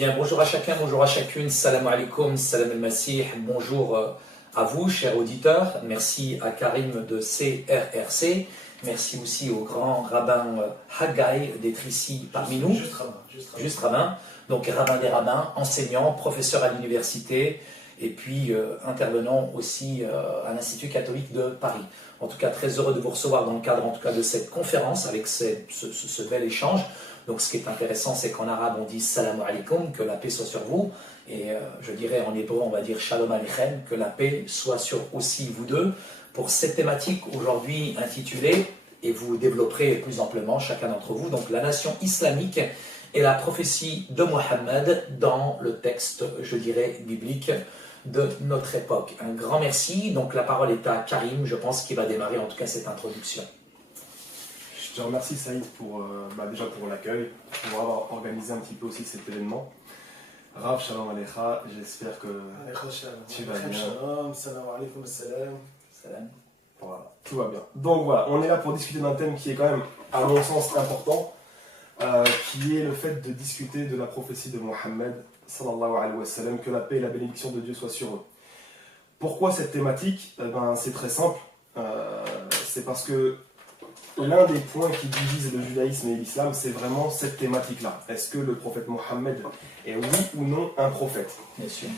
bien, bonjour à chacun, bonjour à chacune, salam alaikum, salam al-masih, bonjour à vous, chers auditeurs. Merci à Karim de CRRC, merci aussi au grand rabbin Haggai d'être ici parmi nous. Juste rabbin. Donc rabbin des rabbins, enseignant, professeur à l'université et puis intervenant aussi à l'Institut catholique de Paris. En tout cas, très heureux de vous recevoir dans le cadre en tout cas de cette conférence avec ce bel échange. Donc ce qui est intéressant, c'est qu'en arabe on dit salam alaikum, que la paix soit sur vous, et je dirais en hébreu on va dire shalom aleichem, que la paix soit sur aussi vous deux, pour cette thématique aujourd'hui intitulée, et vous développerez plus amplement chacun d'entre vous, donc la nation islamique et la prophétie de Mohammed dans le texte, je dirais, biblique de notre époque. Un grand merci, donc la parole est à Karim, je pense qu'il va démarrer en tout cas cette introduction. Je te remercie Saïd déjà pour l'accueil, pour avoir organisé un petit peu aussi cet événement. Rav, shalom alecha, j'espère que tu vas bien. Salam alaikum, salam. Voilà, tout va bien. Donc voilà, on est là pour discuter d'un thème qui est quand même, à mon sens, important, qui est le fait de discuter de la prophétie de Mohammed, sallallahu alayhi wa sallam, que la paix et la bénédiction de Dieu soient sur eux. Pourquoi cette thématique? C'est très simple, c'est parce que l'un des points qui divise le judaïsme et l'islam, c'est vraiment cette thématique-là. Est-ce que le prophète Mohammed est oui ou non un prophète? Bien sûr.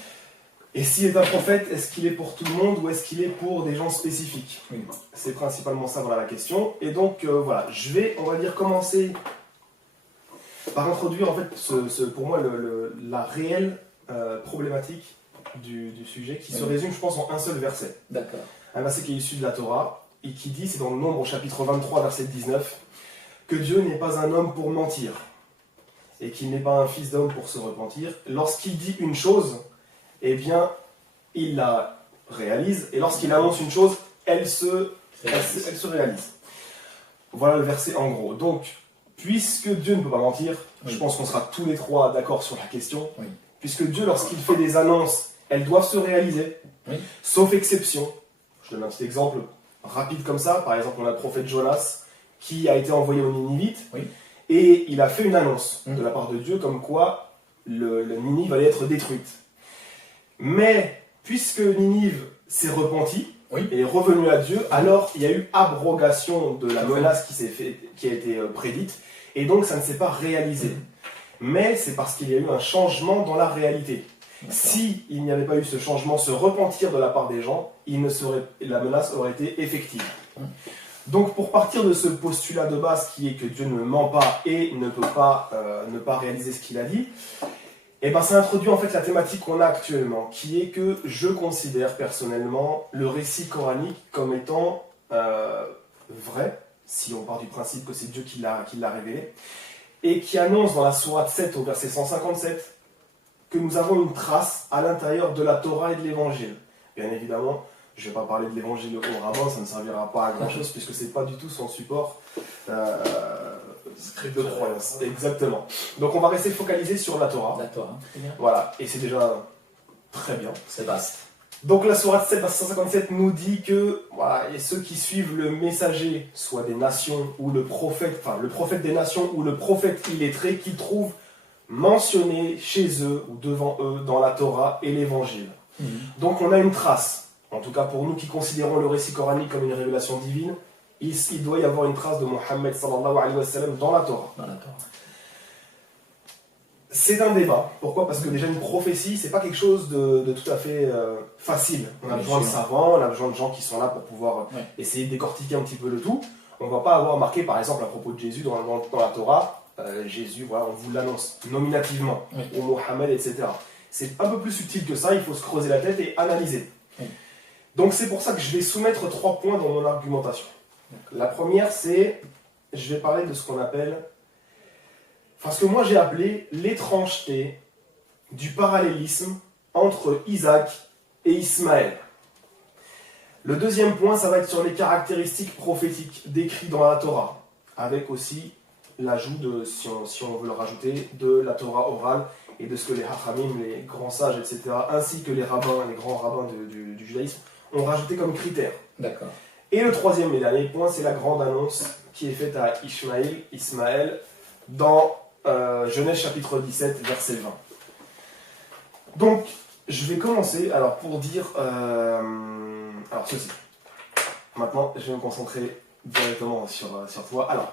Et s'il est un prophète, est-ce qu'il est pour tout le monde ou est-ce qu'il est pour des gens spécifiques? Oui. C'est principalement ça, voilà la question. Et donc, voilà, je vais, on va dire, commencer par introduire, en fait, pour moi, la réelle problématique du sujet, qui se résume, je pense, en un seul verset. D'accord. Un verset qui est issu de la Torah, et qui dit, c'est dans le Nombre au chapitre 23, verset 19, que Dieu n'est pas un homme pour mentir, et qu'il n'est pas un fils d'homme pour se repentir. Lorsqu'il dit une chose, eh bien, il la réalise, et lorsqu'il annonce une chose, elle se réalise. Voilà le verset en gros. Donc, puisque Dieu ne peut pas mentir, je pense qu'on sera tous les trois d'accord sur la question, puisque Dieu, lorsqu'il fait des annonces, elles doivent se réaliser, sauf exception. Je donne un petit exemple rapide comme ça. Par exemple, on a le prophète Jonas qui a été envoyé aux Ninivites et il a fait une annonce de la part de Dieu comme quoi le Ninive allait être détruite. Mais puisque Ninive s'est repenti et est revenu à Dieu, alors il y a eu abrogation de la menace qui a été prédite et donc ça ne s'est pas réalisé. Mais c'est parce qu'il y a eu un changement dans la réalité. Si il n'y avait pas eu ce changement, ce repentir de la part des gens, la menace aurait été effective. Donc pour partir de ce postulat de base qui est que Dieu ne ment pas et ne peut pas ne pas réaliser ce qu'il a dit, et ben ça introduit en fait la thématique qu'on a actuellement, qui est que je considère personnellement le récit coranique comme étant vrai, si on part du principe que c'est Dieu qui l'a révélé, et qui annonce dans la sourate 7 au verset 157 que nous avons une trace à l'intérieur de la Torah et de l'Évangile. Bien évidemment, je ne vais pas parler de l'Évangile au rabbin, ça ne servira pas à grand-chose, puisque ce n'est pas du tout son support de croyance. Exactement. Donc on va rester focalisé sur la Torah. La Torah, très bien. Voilà, et c'est déjà très bien. C'est vaste. Donc la sourate 7, verset 157 nous dit que voilà, et ceux qui suivent le messager, soit des nations ou le prophète des nations ou le prophète illettré, qu'ils trouvent mentionné chez eux ou devant eux dans la Torah et l'Évangile. Donc on a une trace, en tout cas pour nous qui considérons le récit coranique comme une révélation divine, il doit y avoir une trace de Mohammed sallallahu alayhi wa sallam dans la Torah. C'est un débat. Pourquoi? Parce que déjà une prophétie, c'est pas quelque chose de tout à fait facile. On a besoin de savants, on a besoin de gens qui sont là pour pouvoir essayer de décortiquer un petit peu le tout. On va pas avoir marqué par exemple à propos de Jésus dans la Torah, Jésus, voilà, on vous l'annonce nominativement, ou Mohammed, etc. C'est un peu plus subtil que ça, il faut se creuser la tête et analyser. Donc c'est pour ça que je vais soumettre 3 points dans mon argumentation. La première, c'est, je vais parler de ce qu'on appelle, ce que moi j'ai appelé l'étrangeté du parallélisme entre Isaac et Ismaël. Le deuxième point, ça va être sur les caractéristiques prophétiques décrites dans la Torah, avec aussi l'ajout de, si on veut le rajouter, de la Torah orale et de ce que les Hachamim, les grands sages, etc., ainsi que les rabbins, les grands rabbins du judaïsme, ont rajouté comme critère. D'accord. Et le troisième et dernier point, c'est la grande annonce qui est faite à Ismaël, dans Genèse chapitre 17, verset 20. Donc, je vais commencer alors pour dire alors ceci. Maintenant, je vais me concentrer directement sur toi. Alors,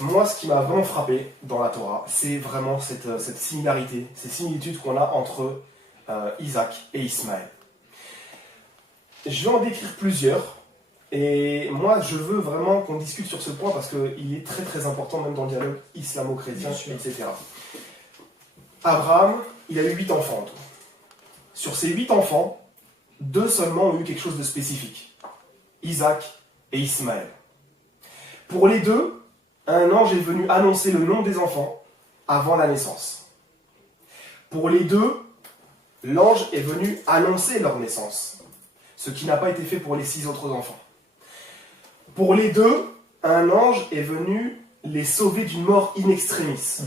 moi, ce qui m'a vraiment frappé dans la Torah, c'est vraiment cette similarité, ces similitudes qu'on a entre Isaac et Ismaël. Je vais en décrire plusieurs, et moi, je veux vraiment qu'on discute sur ce point parce qu'il est très très important, même dans le dialogue islamo-chrétien, etc. Abraham, il a eu 8 enfants en tout. Sur ces 8 enfants, 2 seulement ont eu quelque chose de spécifique. Isaac et Ismaël. Pour les 2, un ange est venu annoncer le nom des enfants avant la naissance. Pour les 2, l'ange est venu annoncer leur naissance, ce qui n'a pas été fait pour les 6 autres enfants. Pour les 2, un ange est venu les sauver d'une mort in extremis.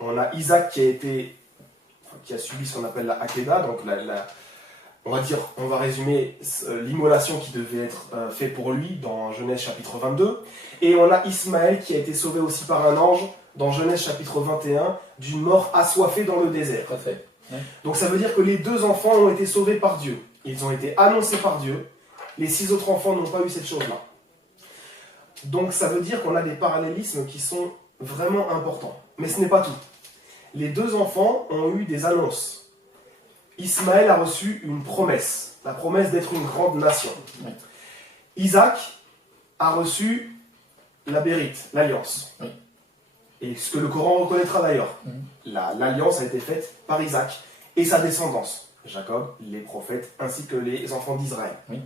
On a Isaac qui a subi ce qu'on appelle la Hakeda, donc on va résumer l'immolation qui devait être faite pour lui dans Genèse chapitre 22. Et on a Ismaël qui a été sauvé aussi par un ange dans Genèse chapitre 21 d'une mort assoiffée dans le désert. Parfait. Ouais. Donc ça veut dire que les 2 enfants ont été sauvés par Dieu. Ils ont été annoncés par Dieu. Les 6 autres enfants n'ont pas eu cette chose-là. Donc ça veut dire qu'on a des parallélismes qui sont vraiment importants. Mais ce n'est pas tout. Les 2 enfants ont eu des annonces. Ismaël a reçu une promesse, la promesse d'être une grande nation. Oui. Isaac a reçu la bérite, l'alliance. Oui. Et ce que le Coran reconnaîtra d'ailleurs. L'alliance a été faite par Isaac et sa descendance. Jacob, les prophètes, ainsi que les enfants d'Israël. Oui.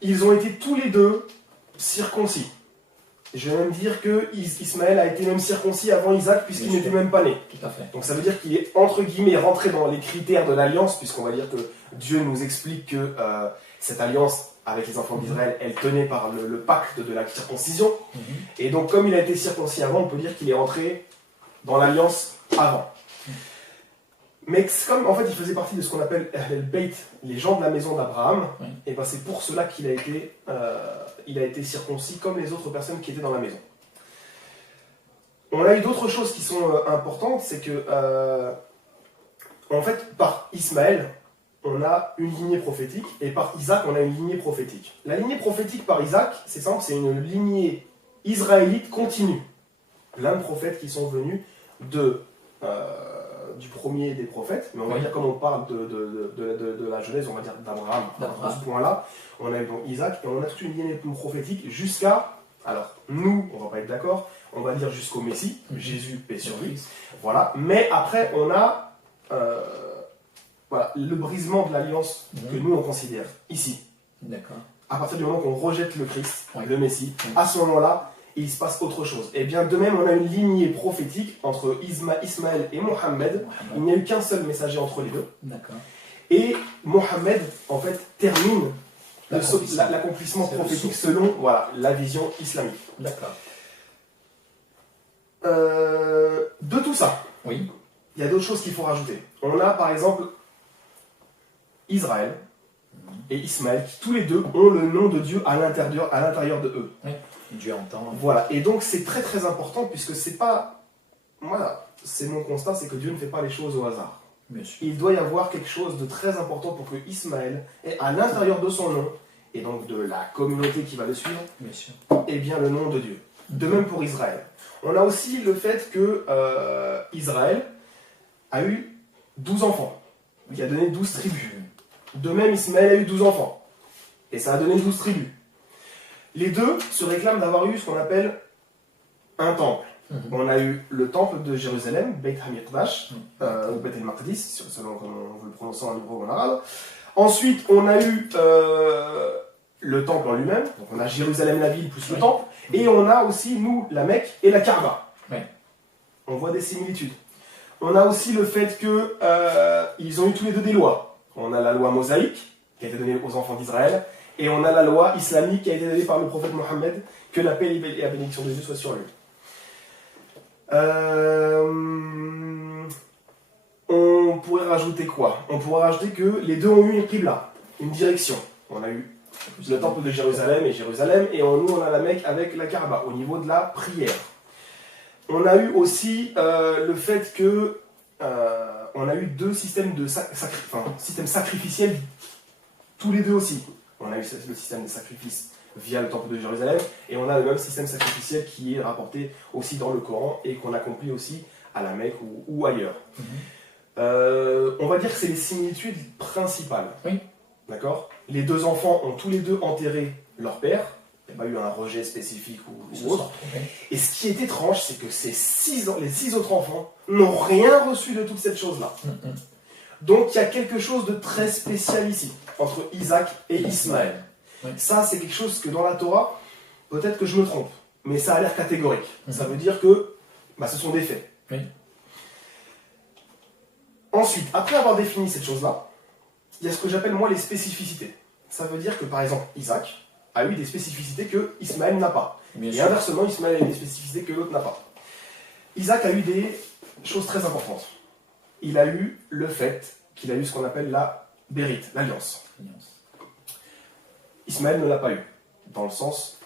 Ils ont été tous les 2 circoncis. Je vais même dire que Ismaël a été même circoncis avant Isaac puisqu'il n'était même pas né. Tout à fait. Donc ça veut dire qu'il est entre guillemets rentré dans les critères de l'alliance, puisqu'on va dire que Dieu nous explique que cette alliance avec les enfants d'Israël, elle tenait par le pacte de la circoncision. Et donc comme il a été circoncis avant, on peut dire qu'il est rentré dans l'alliance avant. Mais comme en fait il faisait partie de ce qu'on appelle el Beit, les gens de la maison d'Abraham, et ben c'est pour cela qu'il a été circoncis comme les autres personnes qui étaient dans la maison. On a eu d'autres choses qui sont importantes, c'est que en fait par Ismaël on a une lignée prophétique et par Isaac on a une lignée prophétique. La lignée prophétique par Isaac, c'est simple, c'est une lignée israélite continue. Plein de prophètes qui sont venus du premier des prophètes, mais on va dire comme on parle de la Genèse, on va dire d'Abraham. À ce point-là, on a eu donc Isaac et on a toute une lignée prophétique jusqu'à, alors nous, on va pas être d'accord, on va dire jusqu'au Messie, Jésus, paix sur lui, voilà, mais après on a voilà, le brisement de l'alliance que nous on considère ici. D'accord. À partir du moment qu'on rejette le Christ, le Messie, à ce moment-là, il se passe autre chose. Et bien de même, on a une lignée prophétique entre Ismaël et Mohammed. Il n'y a eu qu'un seul messager entre les 2. D'accord. Et Mohammed, en fait, termine l'accomplissement prophétique selon la vision islamique. D'accord. De tout ça, oui. Il y a d'autres choses qu'il faut rajouter. On a par exemple Israël et Ismaël qui tous les 2 ont le nom de Dieu à l'intérieur de eux. Oui. Dieu entend. Voilà, et donc c'est très très important puisque c'est pas. Voilà, c'est mon constat, c'est que Dieu ne fait pas les choses au hasard. Il doit y avoir quelque chose de très important pour que Ismaël ait à l'intérieur de son nom, et donc de la communauté qui va le suivre, ait bien le nom de Dieu. De même pour Israël. On a aussi le fait que Israël a eu 12 enfants, qui a donné 12 tribus. De même, Ismaël a eu 12 enfants, et ça a donné 12 tribus. Les 2 se réclament d'avoir eu ce qu'on appelle un temple. On a eu le temple de Jérusalem, Beit HaMikdash, ou Beit el-Maqdis, selon comment on veut le prononcer en hébreu ou en arabe. Ensuite, on a eu le temple en lui-même, donc on a Jérusalem la ville plus le temple, et on a aussi, nous, la Mecque et la Kaaba. On voit des similitudes. On a aussi le fait qu'ils ont eu tous les 2 des lois. On a la loi mosaïque, qui a été donnée aux enfants d'Israël, et on a la loi islamique qui a été donnée par le prophète Mohammed, que la paix et la bénédiction de Dieu soient sur lui. On pourrait rajouter quoi? On pourrait rajouter que les 2 ont eu une qibla, une direction. On a eu le temple de Jérusalem, et nous on a la Mecque avec la Kaaba, au niveau de la prière. On a eu aussi le fait que on a eu deux systèmes systèmes sacrificiels, tous les deux aussi. On a eu le système de sacrifice via le temple de Jérusalem, et on a le même système sacrificiel qui est rapporté aussi dans le Coran et qu'on accomplit aussi à la Mecque ou ailleurs. On va dire que c'est les similitudes principales. Oui. D'accord ? Les deux enfants ont tous les deux enterré leur père. Il n'y a pas eu un rejet spécifique ou autre. Et ce qui est étrange, c'est que les 6 autres enfants n'ont rien reçu de toute cette chose-là. Donc il y a quelque chose de très spécial ici, entre Isaac et Ismaël. Oui. Ça, c'est quelque chose que dans la Torah, peut-être que je me trompe, mais ça a l'air catégorique. Ça veut dire que ce sont des faits. Oui. Ensuite, après avoir défini cette chose-là, il y a ce que j'appelle moi les spécificités. Ça veut dire que par exemple, Isaac a eu des spécificités que Ismaël n'a pas. Et inversement, Ismaël a eu des spécificités que l'autre n'a pas. Isaac a eu des choses très importantes. Il a eu le fait qu'il a eu ce qu'on appelle la bérite, l'alliance. Ismaël ne l'a pas eu, dans le sens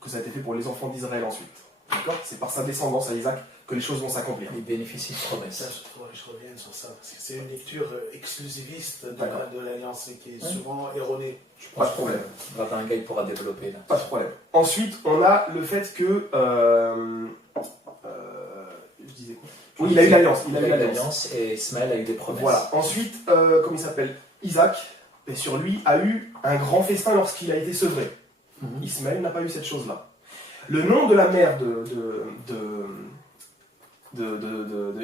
que ça a été fait pour les enfants d'Israël ensuite. D'accord ? C'est par sa descendance à Isaac que les choses vont s'accomplir. Il bénéficie de promesses. Ça, je reviens sur ça, parce que c'est une lecture exclusiviste de l'Alliance et qui est souvent erronée. Pas de problème. Un gars, il pourra développer là. Pas de problème. Ensuite, on a le fait que... je disais quoi ? Oui, il a eu l'alliance. Il a eu l'alliance et Ismaël a eu des promesses. Voilà. Ensuite, comment il s'appelle ? Isaac, et sur lui, a eu un grand festin lorsqu'il a été sevré. Ismaël n'a pas eu cette chose-là. Le nom de la mère de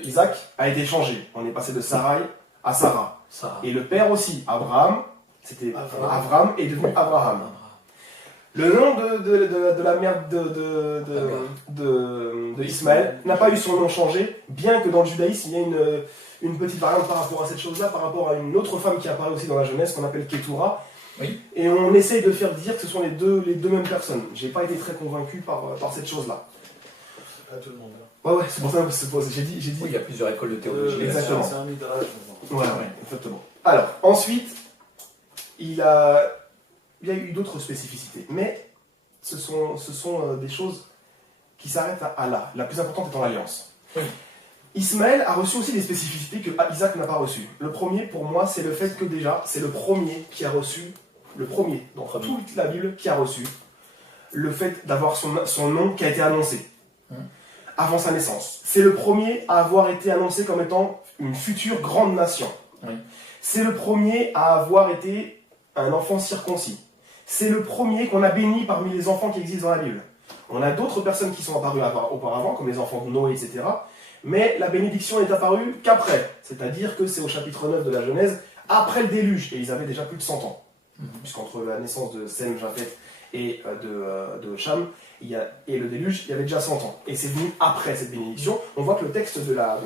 Isaac a été changé. On est passé de Sarai à Sarah. Et le père aussi, Abraham, c'était Avram est devenu Abraham. Le nom de la mère de Ismaël n'a pas eu son nom changé, bien que dans le judaïsme, il y a une petite variante par rapport à cette chose-là, par rapport à une autre femme qui apparaît aussi dans la Genèse, qu'on appelle Ketura. Oui. Et on essaye de faire dire que ce sont les deux mêmes personnes. J'ai pas été très convaincu par cette chose-là. C'est pas tout le monde. Ouais, c'est pour ça que j'ai dit. Oui, il y a plusieurs écoles de théologie. Exactement. C'est un midrash. Ouais, exactement. Alors, ensuite, il y a eu d'autres spécificités, mais ce sont des choses qui s'arrêtent à là. La plus importante étant l'alliance. Oui. Ismaël a reçu aussi des spécificités que Isaac n'a pas reçues. Le premier, pour moi, c'est le fait que déjà, c'est le premier qui a reçu, dans toute la Bible, qui a reçu le fait d'avoir son nom qui a été annoncé avant sa naissance. C'est le premier à avoir été annoncé comme étant une future grande nation. Oui. C'est le premier à avoir été un enfant circoncis. C'est le premier qu'on a béni parmi les enfants qui existent dans la Bible. On a d'autres personnes qui sont apparues auparavant, comme les enfants de Noé, etc. Mais la bénédiction n'est apparue qu'après. C'est-à-dire que c'est au chapitre 9 de la Genèse, après le déluge. Et ils avaient déjà plus de 100 ans. Puisqu'entre la naissance de Sem, Japheth et de Cham, et le déluge, il y avait déjà 100 ans. Et c'est venu après cette bénédiction. On voit que le texte de la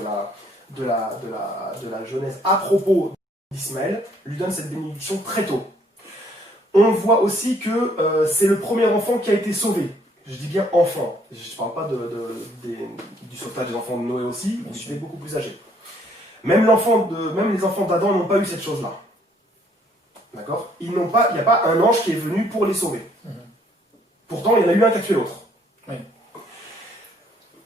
Genèse à propos d'Ismaël lui donne cette bénédiction très tôt. On voit aussi que c'est le premier enfant qui a été sauvé. Je dis bien enfant. Je ne parle pas du sauvetage des enfants de Noé aussi, mais je suis beaucoup plus âgé. Même les enfants d'Adam n'ont pas eu cette chose-là. D'accord ? Il n'y a pas un ange qui est venu pour les sauver. Pourtant, il y en a eu un qui a tué l'autre. Oui.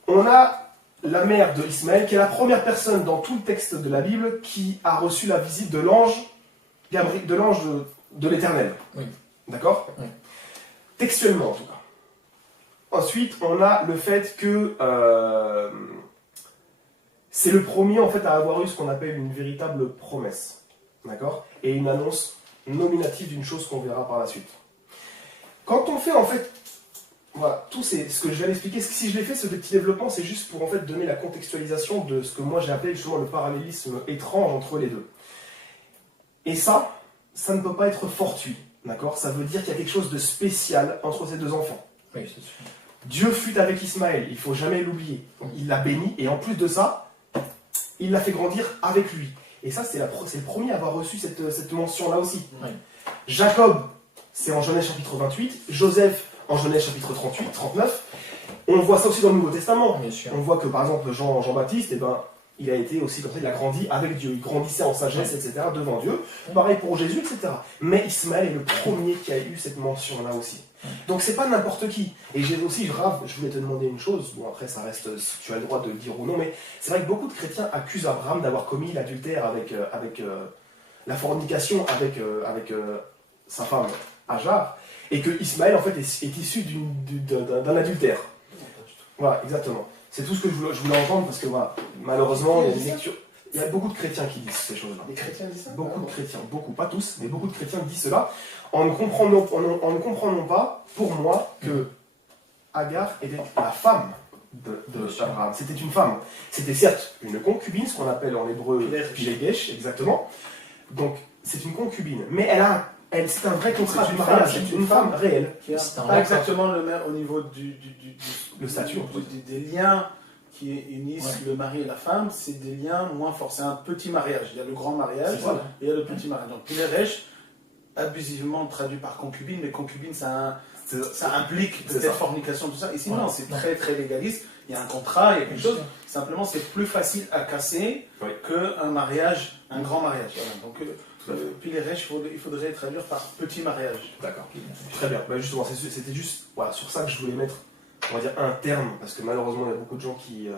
On a la mère de Ismaël, qui est la première personne dans tout le texte de la Bible qui a reçu la visite de l'ange de l'Éternel. Oui. D'accord ? Oui. Textuellement, en tout cas. Ensuite, on a le fait que c'est le premier en fait à avoir eu ce qu'on appelle une véritable promesse, d'accord ? Et une annonce nominative d'une chose qu'on verra par la suite. Quand on fait en fait, voilà, tout ce que je viens d'expliquer, si je l'ai fait ce petit développement, c'est juste pour en fait donner la contextualisation de ce que moi j'ai appelé justement le parallélisme étrange entre les deux. Et ça ne peut pas être fortuit, d'accord ? Ça veut dire qu'il y a quelque chose de spécial entre ces deux enfants. Oui, c'est sûr. Dieu fut avec Ismaël, il ne faut jamais l'oublier. Il l'a béni et en plus de ça, il l'a fait grandir avec lui. Et ça, c'est le premier à avoir reçu cette mention-là aussi. Oui. Jacob, c'est en Genèse chapitre 28. Joseph, en Genèse chapitre 38, 39. On voit ça aussi dans le Nouveau Testament. Bien sûr. On voit que par exemple Jean-Baptiste, il a été aussi comme ça, il a grandi avec Dieu, il grandissait en sagesse, etc., devant Dieu. Pareil pour Jésus, etc. Mais Ismaël est le premier qui a eu cette mention-là aussi. Donc c'est pas n'importe qui. Et j'ai aussi, Rav, je voulais te demander une chose, bon après ça reste, tu as le droit de le dire ou non, mais c'est vrai que beaucoup de chrétiens accusent Abraham d'avoir commis l'adultère avec la fornication avec sa femme Hajar, et que Ismaël en fait est issu d'un adultère. Voilà, exactement. C'est tout ce que je voulais entendre parce que voilà, malheureusement, il y a des lectures. Il y a beaucoup de chrétiens qui disent ces choses-là. Les chrétiens disent ça? Beaucoup de chrétiens, beaucoup, pas tous, mais beaucoup de chrétiens disent cela en ne comprenant pas, pour moi, que Agar était la femme d'Abraham. C'était une femme. C'était certes une concubine, ce qu'on appelle en hébreu Pilegesh, exactement. Donc, c'est une concubine. Mais c'est un vrai contrat du mariage. C'est une femme réelle. Qui n'a pas exactement le même au niveau le statut. Des liens qui unissent le mari et la femme, c'est des liens moins forts. C'est un petit mariage. Il y a le grand mariage et il y a le petit mariage. Donc, Pilegesh, abusivement traduit par concubine, mais concubine, ça implique peut-être fornication, tout ça. Ici, non, c'est très très légaliste. Il y a un contrat, il y a quelque chose. Simplement, c'est plus facile à casser qu'un mariage, un grand mariage. Voilà. Donc, Pilegesh, il faudrait traduire par petit mariage. D'accord. Très bien. Bah, justement, c'était juste sur ça que je voulais mettre, on va dire, un terme, parce que malheureusement, il y a beaucoup de gens qui,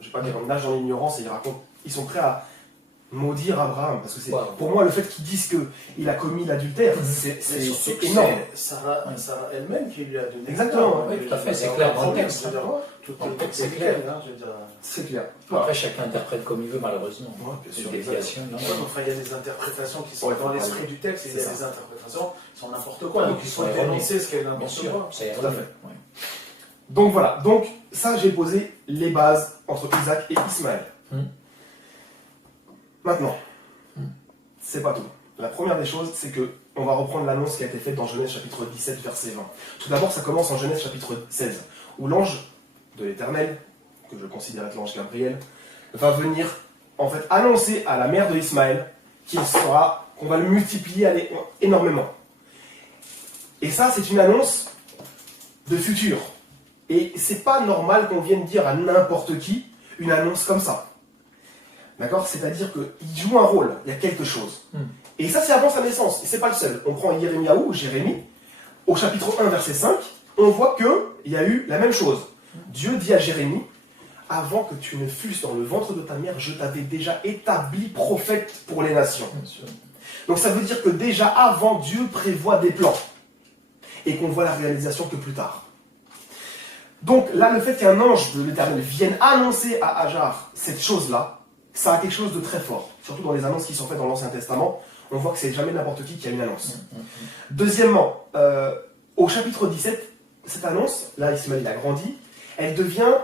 je ne vais pas dire, nagent dans l'ignorance et ils sont prêts à maudire Abraham, parce que c'est pour moi le fait qu'ils disent qu'il a commis l'adultère, c'est énorme. Sarah elle-même qui lui a donné. Exactement, oui, tout à fait, c'est clair dans le texte. C'est clair. C'est clair. Après, chacun interprète comme il veut, malheureusement. Bien sûr. Il y a des interprétations qui sont dans l'esprit du texte, et il y a des interprétations qui sont n'importe quoi, donc ils sont dénoncés ce qu'est n'importe quoi. Tout à fait. Donc voilà, donc ça j'ai posé les bases entre Isaac et Ismaël. Maintenant, c'est pas tout. La première des choses, c'est que on va reprendre l'annonce qui a été faite dans Genèse chapitre 17, verset 20. Tout d'abord, ça commence en Genèse chapitre 16, où l'ange de l'Éternel, que je considère être l'ange Gabriel, va venir en fait annoncer à la mère de Ismaël qu'on va le multiplier énormément. Et ça, c'est une annonce de futur. Et c'est pas normal qu'on vienne dire à n'importe qui une annonce comme ça. D'accord? C'est-à-dire qu'il joue un rôle, il y a quelque chose. Et ça, c'est avant sa naissance. Et c'est pas le seul. On prend Jérémie, au chapitre 1, verset 5, on voit qu'il y a eu la même chose. Dieu dit à Jérémie, avant que tu ne fusses dans le ventre de ta mère, je t'avais déjà établi prophète pour les nations. Donc ça veut dire que déjà avant, Dieu prévoit des plans. Et qu'on voit la réalisation que plus tard. Donc là, le fait qu'un ange de l'Éternel vienne annoncer à Hajar cette chose-là, ça a quelque chose de très fort. Surtout dans les annonces qui sont faites dans l'Ancien Testament, on voit que c'est jamais n'importe qui a une annonce. Deuxièmement, au chapitre 17, cette annonce, là Ismaël a grandi, elle devient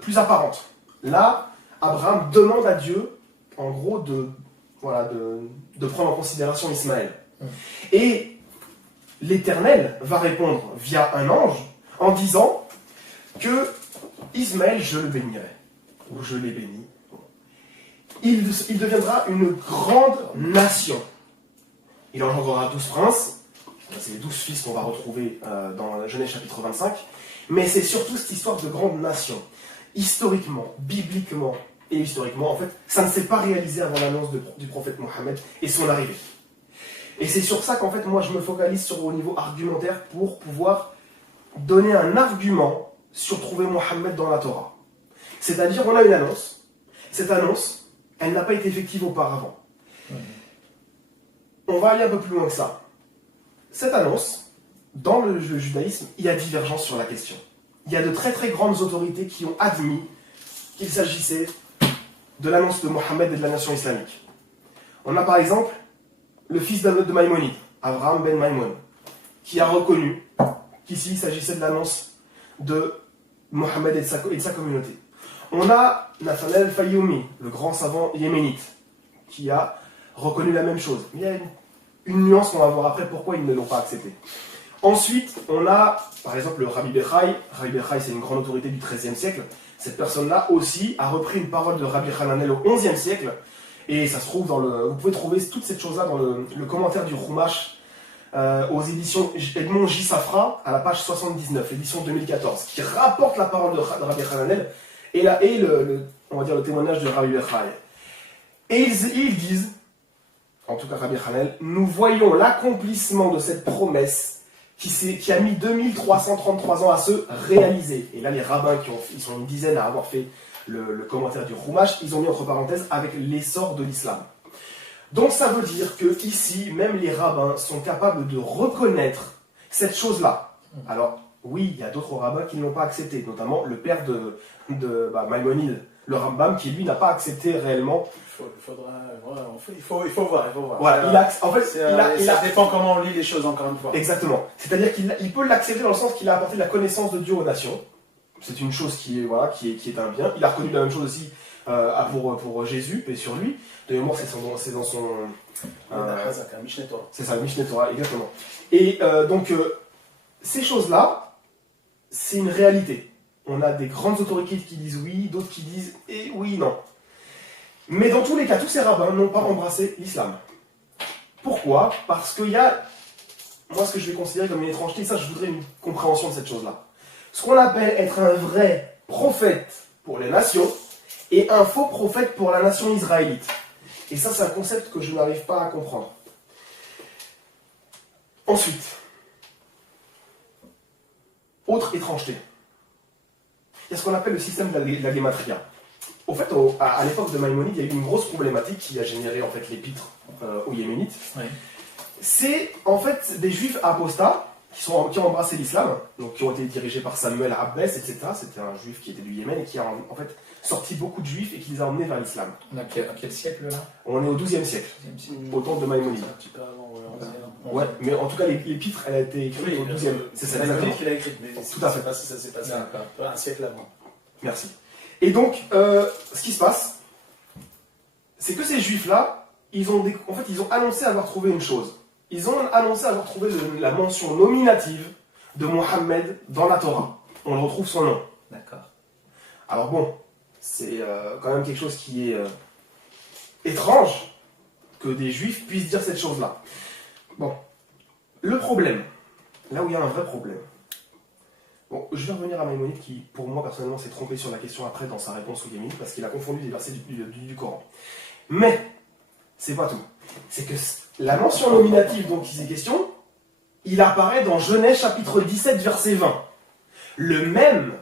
plus apparente. Là, Abraham demande à Dieu, en gros, de prendre en considération Ismaël. Et l'Éternel va répondre via un ange en disant que Ismaël, je le bénirai, ou je l'ai béni. Il deviendra une grande nation. Il engendrera 12 princes, c'est les 12 fils qu'on va retrouver dans la Genèse chapitre 25, mais c'est surtout cette histoire de grande nation. Historiquement, bibliquement et historiquement, en fait, ça ne s'est pas réalisé avant l'annonce du prophète Mohammed et son arrivée. Et c'est sur ça qu'en fait, moi, je me focalise au niveau argumentaire pour pouvoir donner un argument sur trouver Mohammed dans la Torah. C'est-à-dire, on a une annonce. Cette annonce, elle n'a pas été effective auparavant. On va aller un peu plus loin que ça. Cette annonce, dans le judaïsme, il y a divergence sur la question. Il y a de très très grandes autorités qui ont admis qu'il s'agissait de l'annonce de Mohammed et de la nation islamique. On a par exemple le fils de Maïmonide, Abraham ben Maïmoun, qui a reconnu qu'ici il s'agissait de l'annonce de Mohammed et de sa communauté. On a Nathanaël Fayoumi, le grand savant yéménite, qui a reconnu la même chose. Il y a une nuance qu'on va voir après pourquoi ils ne l'ont pas accepté. Ensuite, on a par exemple le Rabbi Bechaï. Rabbi Bechaï, c'est une grande autorité du XIIIe siècle. Cette personne-là aussi a repris une parole de Rabbi Hananel au XIe siècle. Et ça se trouve vous pouvez trouver toute cette chose-là dans le commentaire du Chumash aux éditions Edmond J. Safra, à la page 79, édition 2014, qui rapporte la parole de Rabbi Hananel et on va dire, le témoignage de Rabbi Bechai. Et ils disent, en tout cas Rabbi Hanel, nous voyons l'accomplissement de cette promesse qui a mis 2333 ans à se réaliser. Et là, les rabbins, ils sont une dizaine à avoir fait le commentaire du Chumash, ils ont mis entre parenthèses avec l'essor de l'islam. Donc ça veut dire que ici, même les rabbins sont capables de reconnaître cette chose-là. Alors, oui, il y a d'autres rabbins qui ne l'ont pas accepté, notamment le père de Maïmonide, le Rambam, qui lui n'a pas accepté réellement. Il faut voir. Voilà, ça dépend comment on lit les choses, encore une fois. Exactement. C'est-à-dire qu'il peut l'accepter dans le sens qu'il a apporté la connaissance de Dieu aux nations. C'est une chose qui est un bien. Il a reconnu la même chose aussi pour Jésus, paix sur lui. De mémoire, c'est dans son... c'est ça, le Mishneh Torah, exactement. Et donc, ces choses-là, c'est une réalité. On a des grandes autorités qui disent oui, d'autres qui disent oui, non. Mais dans tous les cas, tous ces rabbins n'ont pas embrassé l'islam. Pourquoi ? Parce qu'il y a, moi, ce que je vais considérer comme une étrangeté, ça, je voudrais une compréhension de cette chose-là. Ce qu'on appelle être un vrai prophète pour les nations et un faux prophète pour la nation israélite. Et ça, c'est un concept que je n'arrive pas à comprendre. Ensuite, autre étrangeté. Il y a ce qu'on appelle le système de la Gematria. Au fait, à l'époque de Maïmonide, il y a eu une grosse problématique qui a généré en fait l'épître aux Yéménites. Oui. C'est en fait des juifs apostats qui ont embrassé l'islam, donc qui ont été dirigés par Samuel Abbès, etc. C'était un juif qui était du Yémen et qui a en fait sorti beaucoup de juifs et qui les a emmenés vers l'islam. À quel siècle là ? On est au XIIe siècle, au temps de Maïmonide. Un petit peu avant, ouais, mais en tout cas, l'épître, elle a été écrite au XIIe. C'est ça, Maïmonide qui l'a écrite, mais tout à fait. Ça s'est passé un siècle avant. Merci. Et donc, ce qui se passe, c'est que ces juifs-là, ils ont annoncé avoir trouvé une chose. Ils ont annoncé avoir trouvé la mention nominative de Mohammed dans la Torah. On le retrouve son nom. D'accord. Alors bon, c'est quand même quelque chose qui est étrange que des juifs puissent dire cette chose-là. Bon, le problème, là où il y a un vrai problème. Bon, je vais revenir à Maïmonide qui, pour moi, personnellement, s'est trompé sur la question après dans sa réponse au Yéménite parce qu'il a confondu des versets du Coran. Mais, c'est pas tout. C'est que la mention nominative dont il est question, il apparaît dans Genèse chapitre 17, verset 20. Le même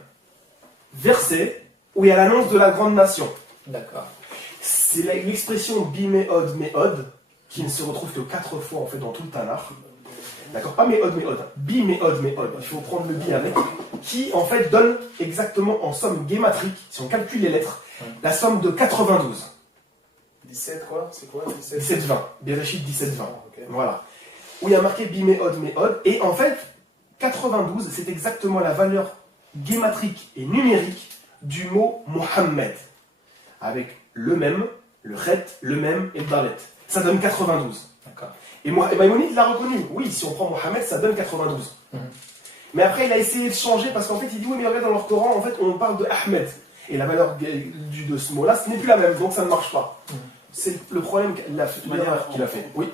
verset où il y a l'annonce de la grande nation. D'accord. C'est l'expression biméod, méod, qui ne se retrouve que 4 fois en fait dans tout le Tanakh. D'accord, pas méod, biméod, méod. Il faut prendre le bi avec. Qui en fait donne exactement en somme guématrique, si on calcule les lettres, la somme de 92. 17 quoi ? C'est quoi 17-20. Bereshit 17-20. Okay. Voilà. Où il y a marqué biméod, méod. Et en fait, 92, c'est exactement la valeur guématrique et numérique du mot Mohammed. Avec le même, le chet, le même et le dalet. Ça donne 92. D'accord. Et Maïmonide l'a reconnu. Oui, si on prend Mohammed, ça donne 92. Mais après, il a essayé de changer parce qu'en fait, il dit oui, mais regarde, dans leur Coran, en fait, on parle de Ahmed. Et la valeur de ce mot-là, ce n'est plus la même, donc ça ne marche pas. C'est le problème l'erreur qu'il a fait. Oui.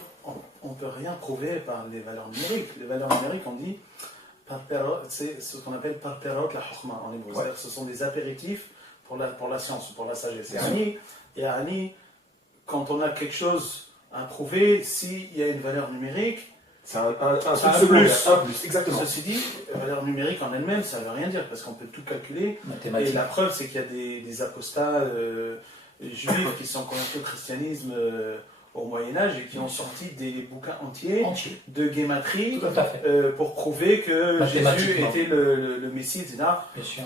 On ne peut rien prouver par les valeurs numériques. Les valeurs numériques, on dit, c'est ce qu'on appelle parperot la chokma en hébreu. C'est-à-dire que ce sont des apéritifs pour la science, pour la sagesse. Et Ani, quand on a quelque chose à prouver, s'il y a une valeur numérique, c'est un plus. Exactement. Ceci dit, la valeur numérique en elle-même, ça ne veut rien dire, parce qu'on peut tout calculer. Et la preuve, c'est qu'il y a des apostats juifs qui sont convertis au christianisme au Moyen-Âge et qui ont sorti des bouquins entiers de guématrie pour prouver que Jésus était le Messie, etc.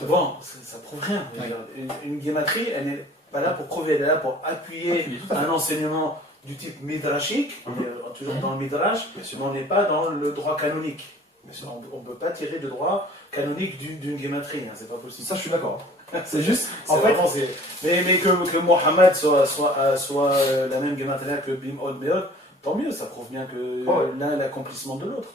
Bon, ça ne prouve rien. Oui. Une guématrie, elle n'est pas là pour prouver, elle est là pour appuyer un enseignement du type midrashique, toujours dans le midrash, mais on n'est pas dans le droit canonique. On ne peut pas tirer de droit canonique d'une guématrie, c'est pas possible. Ça, je suis d'accord. C'est juste, mais que Mohammed soit la même guématria que Bim'od Me'od, tant mieux, ça prouve bien que l'un est l'accomplissement de l'autre.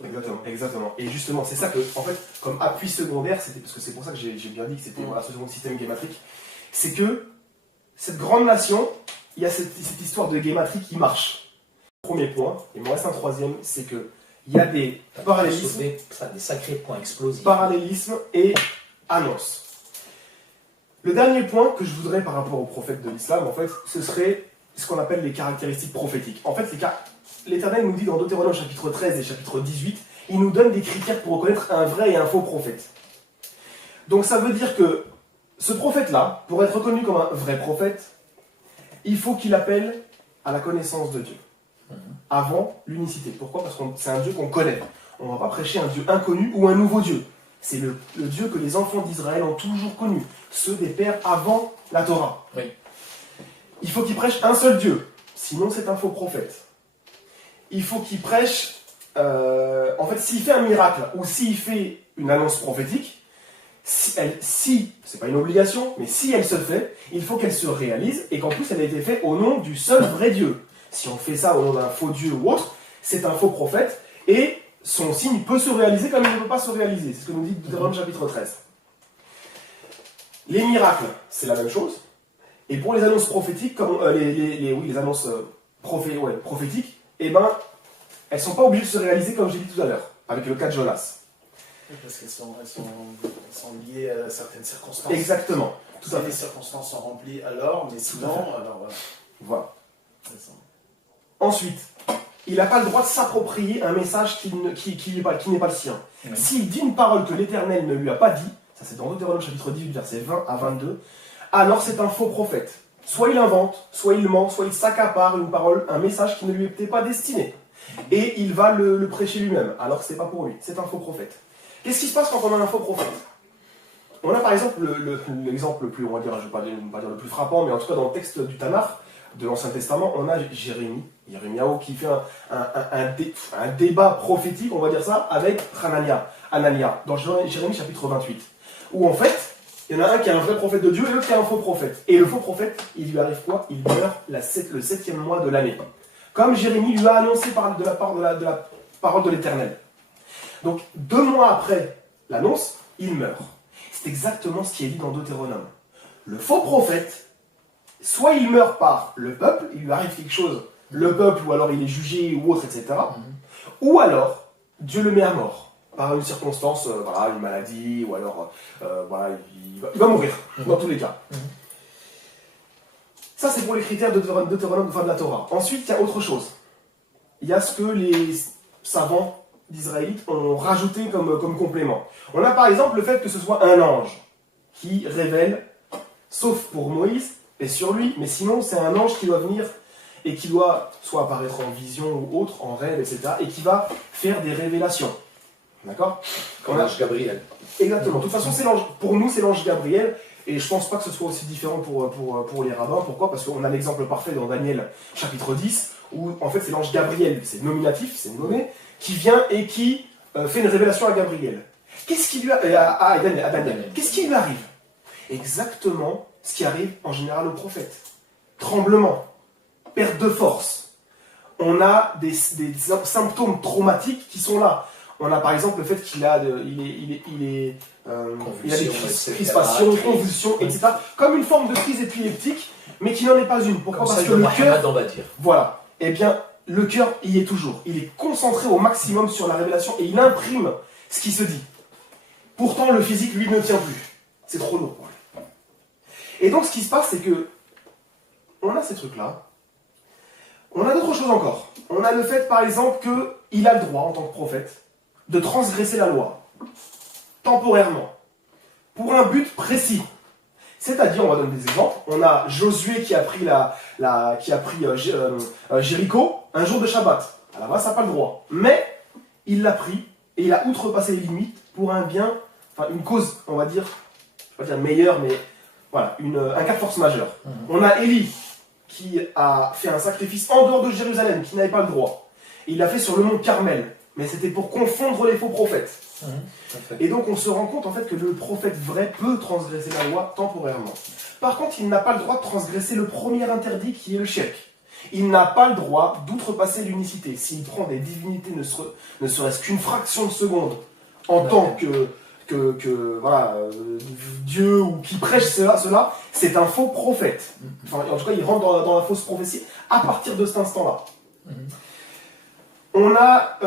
Exactement. Et justement, c'est ça que, en fait, comme appui secondaire, parce que c'est pour ça que j'ai bien dit que c'était ce second système guématrique, c'est que cette grande nation, il y a cette histoire de guématrie qui marche. Premier point, et il me reste un troisième, c'est que il y a des parallélismes, des sacrés points explosifs. Parallélisme et annonce. Le dernier point que je voudrais par rapport aux prophètes de l'islam, en fait, ce serait ce qu'on appelle les caractéristiques prophétiques. En fait, l'Éternel nous dit dans Deutéronome chapitre 13 et chapitre 18, il nous donne des critères pour reconnaître un vrai et un faux prophète. Donc ça veut dire que ce prophète-là, pour être reconnu comme un vrai prophète, il faut qu'il appelle à la connaissance de Dieu, avant l'unicité. Pourquoi ? Parce que c'est un Dieu qu'on connaît. On ne va pas prêcher un Dieu inconnu ou un nouveau Dieu. C'est le Dieu que les enfants d'Israël ont toujours connu, ceux des pères avant la Torah. Oui. Il faut qu'il prêche un seul Dieu, sinon c'est un faux prophète. Il faut qu'il prêche, en fait, s'il fait un miracle ou s'il fait une annonce prophétique, c'est pas une obligation, mais si elle se fait, il faut qu'elle se réalise et qu'en plus elle ait été faite au nom du seul vrai Dieu. Si on fait ça au nom d'un faux Dieu ou autre, c'est un faux prophète et son signe peut se réaliser comme il ne peut pas se réaliser. C'est ce que nous dit Deutéronome chapitre 13. Les miracles, c'est la même chose. Et pour les annonces prophétiques, comme les annonces prophétiques, eh ben, elles ne sont pas obligées de se réaliser comme j'ai dit tout à l'heure, avec le cas de Jonas. Parce qu'elles sont liées à certaines circonstances. Exactement. Tout à fait. Les circonstances sont remplies alors, mais sinon, alors voilà. Ensuite, il n'a pas le droit de s'approprier un message qui n'est pas le sien. Oui. S'il dit une parole que l'Éternel ne lui a pas dit, ça c'est dans Deutéronome chapitre 18, versets 20 à 22, alors c'est un faux prophète. Soit il invente, soit il ment, soit il s'accapare une parole, un message qui ne lui était pas destiné. Et il va le prêcher lui-même, alors que ce n'est pas pour lui. C'est un faux prophète. Qu'est-ce qui se passe quand on a un faux prophète ? On a par exemple l'exemple le plus, on va dire, je ne vais pas dire le plus frappant, mais en tout cas dans le texte du Tanakh, de l'Ancien Testament, on a Jérémiaou qui fait un débat prophétique, on va dire ça, avec Anania, dans Jérémie chapitre 28, où en fait, il y en a un qui est un vrai prophète de Dieu et l'autre qui est un faux prophète. Et le faux prophète, il lui arrive quoi ? Il meurt le 7e mois de l'année. Comme Jérémie lui a annoncé de la parole de l'Éternel. Donc, 2 mois après l'annonce, il meurt. C'est exactement ce qui est dit dans Deutéronome. Le faux prophète, soit il meurt par le peuple, il lui arrive quelque chose, le peuple, ou alors il est jugé ou autre, etc. Ou alors, Dieu le met à mort, par une circonstance, une maladie, ou alors, il va mourir, dans tous les cas. Ça, c'est pour les critères de Deutéronome, de la Torah. Ensuite, il y a autre chose. Il y a ce que les savants d'Israélites ont rajouté comme complément. On a par exemple le fait que ce soit un ange qui révèle, sauf pour Moïse, et sur lui, mais sinon c'est un ange qui doit venir et qui doit soit apparaître en vision ou autre, en rêve, etc. et qui va faire des révélations. D'accord ? Comme l'ange Gabriel. Exactement. De toute façon, pour nous, c'est l'ange Gabriel, et je ne pense pas que ce soit aussi différent pour les rabbins. Pourquoi ? Parce qu'on a l'exemple parfait dans Daniel chapitre 10, où en fait c'est l'ange Gabriel, c'est nominatif, c'est nommé, qui vient et qui fait une révélation à Gabriel. Qu'est-ce qui lui à Daniel. Qu'est-ce qui lui arrive ? Exactement ce qui arrive en général aux prophètes. Tremblement, perte de force. On a des symptômes traumatiques qui sont là. On a par exemple le fait qu'il a des crispations, convulsions, etc. Comme une forme de crise épileptique, mais qui n'en est pas une. Pourquoi ? Parce que le cœur, on va dire. Voilà. Eh bien, le cœur y est toujours. Il est concentré au maximum sur la révélation et il imprime ce qui se dit. Pourtant, le physique, lui, ne tient plus. C'est trop lourd pour lui. Et donc, ce qui se passe, c'est que on a ces trucs-là. On a d'autres choses encore. On a le fait, par exemple, qu'il a le droit, en tant que prophète, de transgresser la loi, temporairement, pour un but précis. C'est-à-dire, on va donner des exemples, on a Josué qui a pris Jéricho un jour de Shabbat. À la base, ça n'a pas le droit. Mais, il l'a pris, et il a outrepassé les limites pour un bien, enfin une cause, on va dire, je ne vais pas dire meilleure, mais voilà, un cas de force majeure. On a Élie, qui a fait un sacrifice en dehors de Jérusalem, qui n'avait pas le droit. Et il l'a fait sur le mont Carmel, mais c'était pour confondre les faux prophètes. Et donc on se rend compte en fait que le prophète vrai peut transgresser la loi temporairement. Par contre, il n'a pas le droit de transgresser le premier interdit qui est le shirk. Il n'a pas le droit d'outrepasser l'unicité. S'il prend des divinités ne serait-ce qu'une fraction de seconde en tant que Dieu ou qui prêche cela, c'est un faux prophète. Enfin, en tout cas, il rentre dans la fausse prophétie à partir de cet instant-là. On a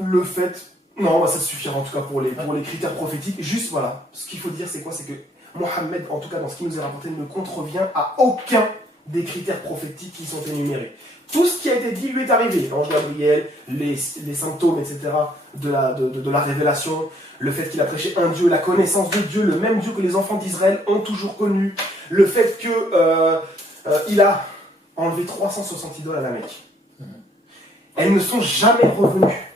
le fait Non, ça suffira en tout cas pour les critères prophétiques. Juste voilà, ce qu'il faut dire c'est quoi? C'est que Mohammed, en tout cas dans ce qui nous est rapporté, ne contrevient à aucun des critères prophétiques qui sont énumérés. Tout ce qui a été dit lui est arrivé. L'ange Gabriel, les symptômes, etc. de la révélation, le fait qu'il a prêché un Dieu, la connaissance de Dieu, le même Dieu que les enfants d'Israël ont toujours connu, le fait qu'il a enlevé 360 idoles à la Mecque. Elles ne sont jamais revenues.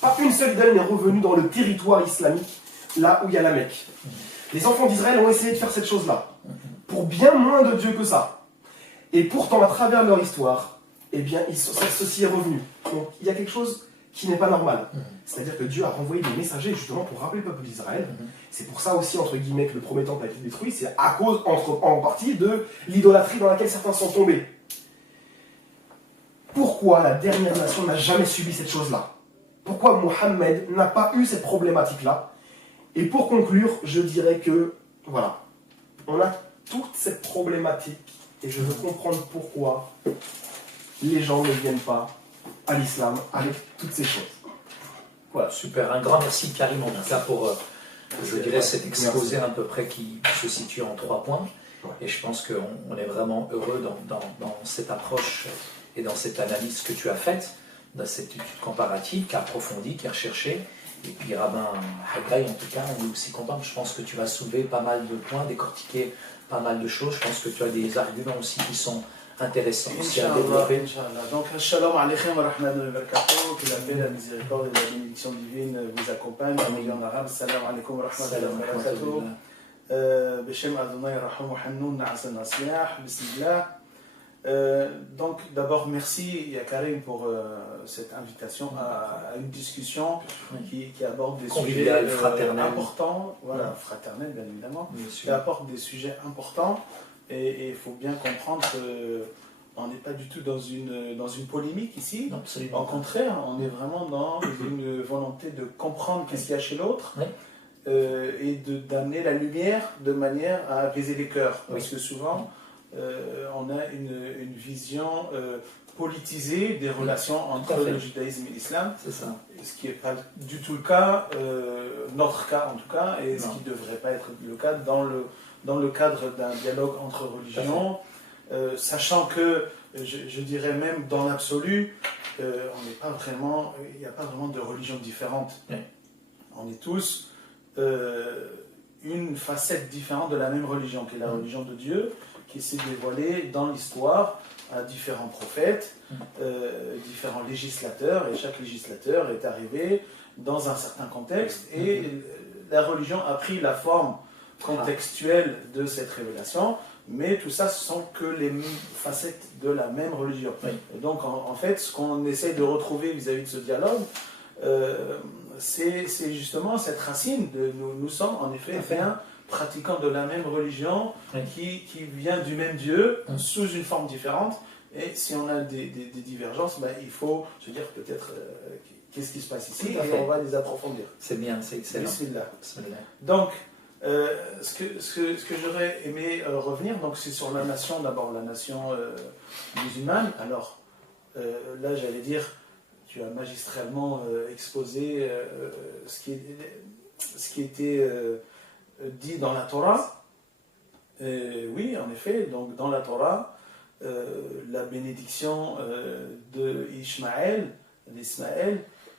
Pas une seule idole n'est revenue dans le territoire islamique, là où il y a la Mecque. Les enfants d'Israël ont essayé de faire cette chose-là, pour bien moins de Dieu que ça. Et pourtant, à travers leur histoire, eh bien, ceci est revenu. Donc, il y a quelque chose qui n'est pas normal. C'est-à-dire que Dieu a renvoyé des messagers justement pour rappeler le peuple d'Israël. C'est pour ça aussi, entre guillemets, que le premier temple a été détruit. C'est à cause, en partie, de l'idolâtrie dans laquelle certains sont tombés. Pourquoi la dernière nation n'a jamais subi cette chose-là? Pourquoi Mohammed n'a pas eu cette problématique-là? Et pour conclure, je dirais que, voilà, on a toute cette problématique et je veux comprendre pourquoi les gens ne viennent pas à l'islam avec toutes ces choses. Voilà. Super, un grand merci Karim en tout cas pour, je dirais, cet exposé à peu près qui se situe en 3 points. Et je pense qu'on est vraiment heureux dans cette approche et dans cette analyse que tu as faite, dans cette étude comparative qui est approfondie, qui est recherchée. Et puis Rabbin Haggai, en tout cas, on est aussi content. Je pense que tu vas soulever pas mal de points, décortiquer pas mal de choses. Je pense que tu as des arguments aussi qui sont intéressants aussi à développer. Inch'Allah. Donc, shalom alaykum wa rahmatullahi wa barakatuh. Que la paix, la miséricorde et la bénédiction divine vous accompagnent. En arabe, salam alaykum wa rahmatullahi wa barakatuh. Beshem Adonai Rahim wa Hannoun Na'as al-Nasiyah. Bismillah. Donc d'abord merci Karim pour cette invitation à une discussion qui aborde des sujets importants, voilà, fraternels bien évidemment, qui aborde des sujets importants et il faut bien comprendre qu'on n'est pas du tout dans une polémique ici. Absolument. Au contraire, on est vraiment dans une volonté de comprendre qu'est-ce qu'il y a chez l'autre. Et d'amener la lumière de manière à apaiser les cœurs, parce que souvent on a une vision politisée des relations entre le judaïsme et l'islam, ce qui n'est pas du tout le cas, notre cas en tout cas, et ce qui ne devrait pas être le cas dans le cadre d'un dialogue entre religions, sachant que, je dirais même dans l'absolu, il n'y a pas vraiment de religion différente. On est tous une facette différente de la même religion, qui est la religion de Dieu, qui s'est dévoilée dans l'histoire à différents prophètes, différents législateurs, et chaque législateur est arrivé dans un certain contexte, et la religion a pris la forme contextuelle de cette révélation, mais tout ça, ce sont que les facettes de la même religion. Et donc, en fait, ce qu'on essaye de retrouver vis-à-vis de ce dialogue, c'est justement cette racine de nous sommes en effet bien pratiquants de la même religion qui vient du même Dieu sous une forme différente, et si on a des divergences, il faut se dire peut-être qu'est-ce qui se passe ici, et on va les approfondir. C'est bien, c'est excellent. Bismillah. Donc ce que j'aurais aimé revenir, donc c'est sur la nation, d'abord la nation musulmane. Alors là j'allais dire, tu as magistralement exposé ce qui était dit dans la Torah. Oui, en effet, donc dans la Torah, la bénédiction d'Ismaël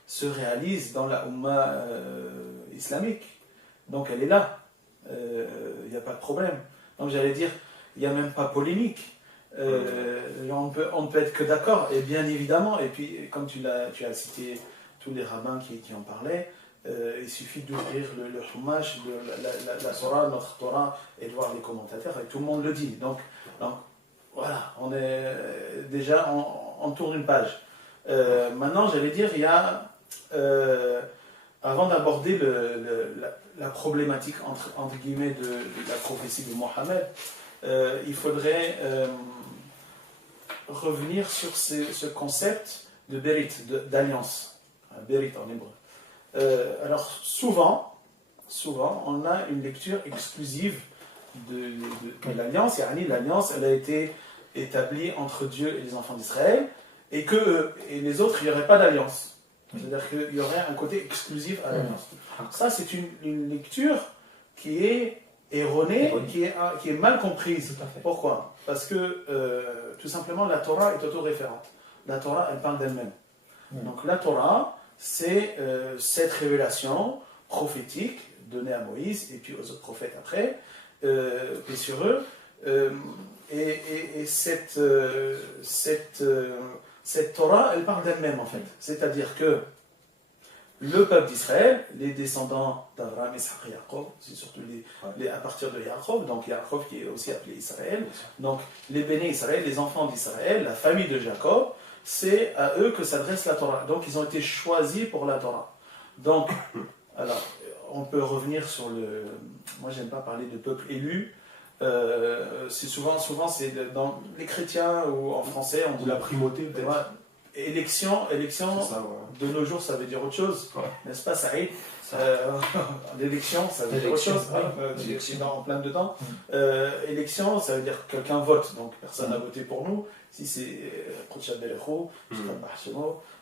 se réalise dans la Ummah islamique. Donc elle est là, il n'y a pas de problème. Donc j'allais dire, il n'y a même pas polémique. On ne peut être que d'accord, et bien évidemment, et puis comme tu as cité tous les rabbins qui en parlaient, il suffit d'ouvrir le Chumash, la Torah, notre Torah, et de voir les commentateurs, et tout le monde le dit. Donc voilà, on est déjà, on tourne une page. Maintenant, j'allais dire, il y a, avant d'aborder la problématique entre guillemets de la prophétie de Mohammed, il faudrait revenir sur ce concept de Berit, d'alliance. Berit en hébreu. Alors souvent, on a une lecture exclusive de l'alliance. L'alliance, elle a été établie entre Dieu et les enfants d'Israël, et les autres, il n'y aurait pas d'alliance. C'est-à-dire qu'il y aurait un côté exclusif à l'alliance. Ça, c'est une lecture qui est erronée, qui est mal comprise. Pourquoi? Parce que, tout simplement, la Torah est autoréférente. La Torah, elle parle d'elle-même. Donc la Torah, c'est cette révélation prophétique donnée à Moïse et puis aux autres prophètes après, paix sur eux. Et cette Torah, elle parle d'elle-même en fait. C'est-à-dire que le peuple d'Israël, les descendants d'Abraham, Isaac et Jacob, c'est surtout à partir de Jacob, donc Jacob qui est aussi appelé Israël, donc les bénis Israël, les enfants d'Israël, la famille de Jacob, c'est à eux que s'adresse la Torah. Donc ils ont été choisis pour la Torah. Donc, alors, on peut revenir sur le... Moi, j'aime pas parler de peuple élu. C'est souvent c'est dans les chrétiens ou en français, on dit la primauté peut-être. Élection, Ça, de nos jours, ça veut dire autre chose, n'est-ce pas, Saïd? L'élection, ça veut dire autre chose. Je suis en plein dedans. Élection, ça veut dire que quelqu'un vote, donc personne n'a voté pour nous. Si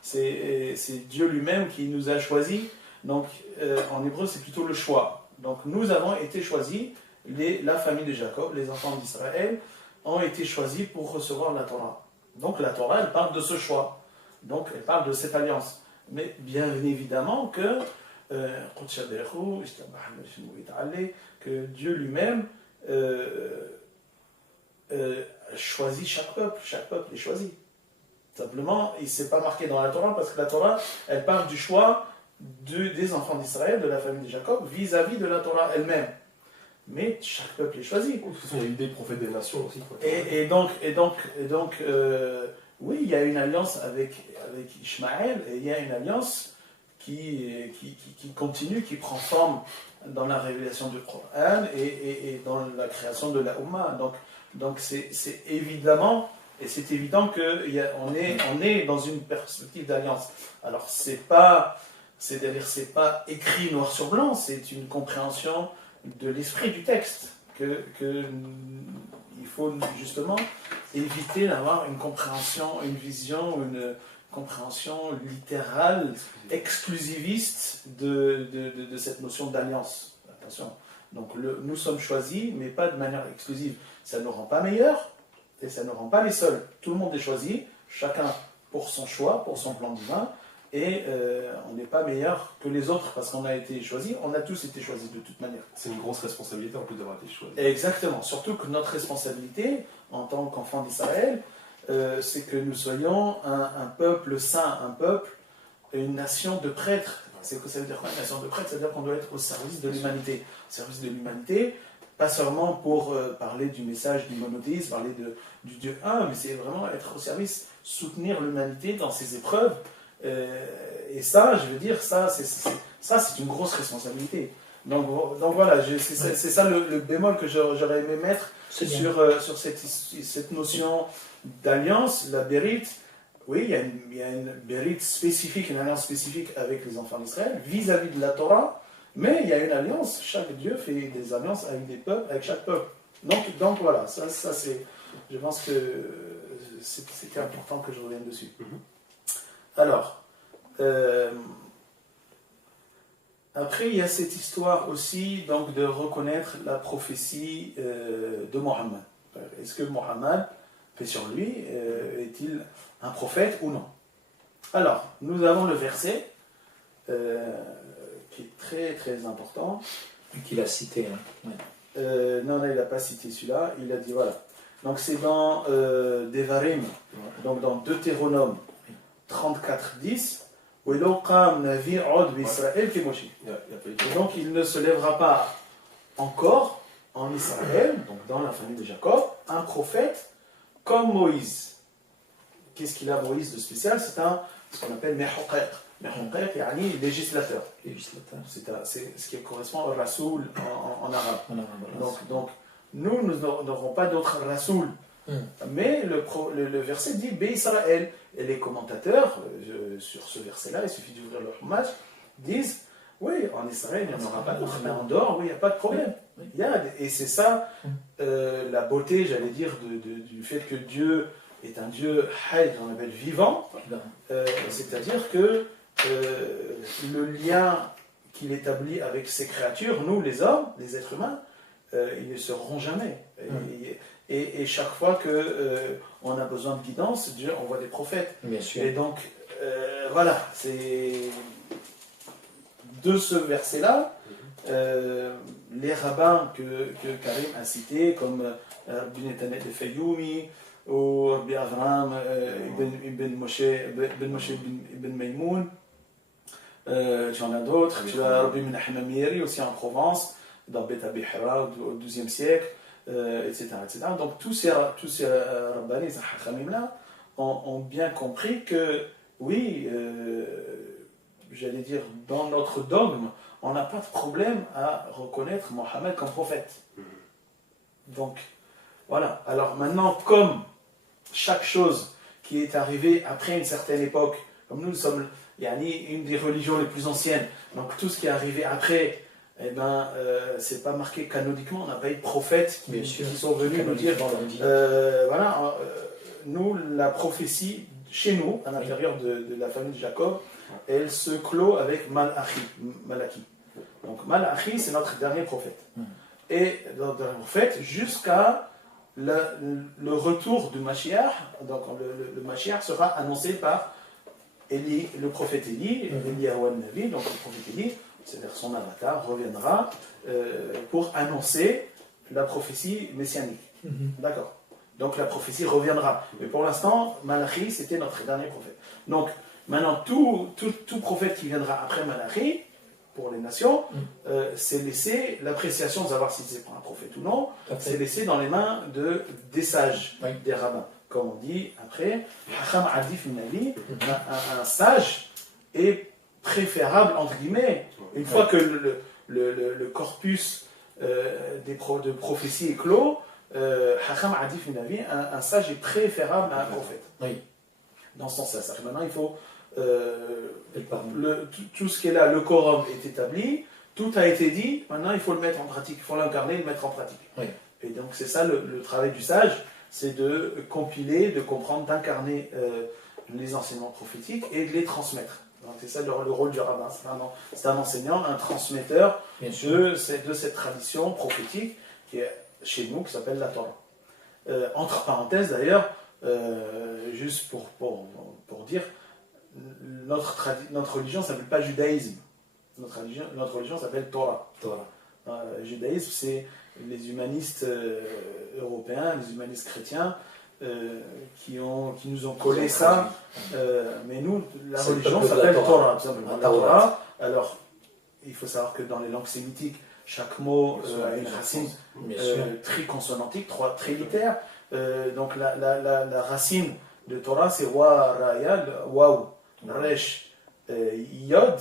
c'est Dieu lui-même qui nous a choisis. Donc en hébreu, c'est plutôt le choix. Donc nous avons été choisis, la famille de Jacob, les enfants d'Israël, ont été choisis pour recevoir la Torah. Donc la Torah, elle parle de ce choix. Donc elle parle de cette alliance. Mais bien évidemment que Dieu lui-même choisit chaque peuple est choisi. Simplement, il ne s'est pas marqué dans la Torah parce que la Torah, elle parle du choix des enfants d'Israël, de la famille de Jacob, vis-à-vis de la Torah elle-même. Mais chaque peuple est choisi. De toute façon, il y a eu des prophètes des nations aussi. Et donc, oui, il y a une alliance avec Ishmaël, et il y a une alliance qui continue, qui prend forme dans la révélation du Coran et dans la création de la Ummah. Donc c'est évident qu'on est dans une perspective d'alliance. Alors c'est pas écrit noir sur blanc, c'est une compréhension de l'esprit du texte que il faut justement éviter d'avoir une compréhension, une vision, une compréhension littérale, exclusiviste de cette notion d'alliance. Attention. Donc nous sommes choisis, mais pas de manière exclusive. Ça ne nous rend pas meilleurs et ça ne nous rend pas les seuls. Tout le monde est choisi, chacun pour son choix, pour son plan divin, et on n'est pas meilleur que les autres parce qu'on a été choisis. On a tous été choisis de toute manière. C'est une grosse responsabilité en plus d'avoir été choisi. Exactement. Surtout que notre responsabilité en tant qu'enfants d'Israël, c'est que nous soyons un peuple saint, un peuple, une nation de prêtres. C'est que ça veut dire quoi, une nation de prêtres? Ça veut dire qu'on doit être au service de l'humanité. Au service de l'humanité, pas seulement pour parler du message du monothéisme, parler du Dieu un, mais c'est vraiment être au service, soutenir l'humanité dans ses épreuves. Et ça, je veux dire, ça c'est une grosse responsabilité. Donc voilà, c'est ça le bémol que j'aurais aimé mettre sur cette notion d'alliance, la bérite. Oui, il y a une bérite spécifique, une alliance spécifique avec les enfants d'Israël vis-à-vis de la Torah, mais il y a une alliance, chaque Dieu fait des alliances avec des peuples, avec chaque peuple. Donc voilà, ça c'est, je pense que c'était important que je revienne dessus. Alors, après il y a cette histoire aussi donc, de reconnaître la prophétie de Mohammed. Est-ce que Mohammed, paix sur lui, est-il un prophète ou non? Alors, nous avons le verset qui est très très important. Qu'il a cité. Hein. Ouais. Non, il n'a pas cité celui-là, il a dit voilà. Donc c'est dans Devarim, donc dans Deutéronome 34:10. Et donc il ne se lèvera pas encore en Israël, donc dans la famille de Jacob, un prophète comme Moïse. Qu'est-ce qu'il a Moïse de spécial? C'est ce qu'on appelle Mehuqaq. Mehuqaq, yani législateur. C'est ce qui correspond au Rasoul en arabe. Donc nous n'aurons pas d'autre Rasoul. Mais le verset dit Bé Israël. Et les commentateurs sur ce verset-là, il suffit d'ouvrir le Chumash, disent oui, en Israël, il n'y en aura pas d'autre, mais en dehors, oui, il n'y a pas de problème. Et c'est ça la beauté, j'allais dire, du fait que Dieu est un Dieu hayy, qu'on appelle vivant. C'est-à-dire que le lien qu'il établit avec ses créatures, nous les hommes, les êtres humains, ils ne seront jamais. Et chaque fois qu'on a besoin de guidance, Dieu envoie des prophètes. Bien sûr. Et donc, voilà, c'est de ce verset-là, les rabbins que Karim a cités, comme Rabbi Netanet de Fayoumi, ou Rabbi Avraham ibn Moshe ibn Maïmoun, tu en as d'autres, tu as Rabbi Menachem Amiri aussi en Provence, dans Bet Abihra au XIIe siècle, etc., etc. Donc tous ces rabbins, ces hachamim-là, ont bien compris que, oui, j'allais dire, dans notre dogme, on n'a pas de problème à reconnaître Mohammed comme prophète. Donc, voilà. Alors maintenant, comme chaque chose qui est arrivée après une certaine époque, comme nous sommes une des religions les plus anciennes, donc tout ce qui est arrivé après, eh ben, c'est pas marqué canoniquement, on n'a pas eu de prophètes qui sont venus nous dire, voilà, nous, la prophétie, chez nous, à l'intérieur de la famille de Jacob, elle se clôt avec Malachi. Donc Malachi, c'est notre dernier prophète. Et notre dernier prophète, jusqu'à le retour du Mashiach, donc le Mashiach sera annoncé par Élie, le prophète Élie, Eliyahu Navi, donc le prophète Élie, c'est-à-dire son avatar, reviendra pour annoncer la prophétie messianique. D'accord. Donc la prophétie reviendra. Mais pour l'instant, Malachi, c'était notre dernier prophète. Donc maintenant, tout prophète qui viendra après Malachi, pour les nations, c'est laissé, l'appréciation de savoir si c'est un prophète ou non, c'est laissé dans les mains des sages, des rabbins. Comme on dit après, Hacham Adif Minavi, un sage est préférable, entre guillemets, une fois que le corpus de prophétie est clos, Hacham Adif Minavi, un sage est préférable à un prophète. Dans ce sens-là. Maintenant, il faut tout ce qui est là, le quorum est établi, tout a été dit, maintenant il faut le mettre en pratique, il faut l'incarner et le mettre en pratique. Et donc c'est ça le travail du sage, c'est de compiler, de comprendre, d'incarner les enseignements prophétiques et de les transmettre. Donc c'est ça le rôle du rabbin, c'est un enseignant, un transmetteur de cette tradition prophétique qui est chez nous, qui s'appelle la Torah. Entre parenthèses d'ailleurs, juste pour dire, notre religion ne s'appelle pas judaïsme. Notre religion s'appelle Torah. Judaïsme, c'est les humanistes européens, les humanistes chrétiens qui nous ont collé ça. Mais nous, la religion s'appelle Torah, tout simplement. La Torah. Alors, il faut savoir que dans les langues sémitiques, chaque mot a une racine triconsonantique, trilitère. Donc la racine de Torah, c'est wa, raya, waou, resh, yod,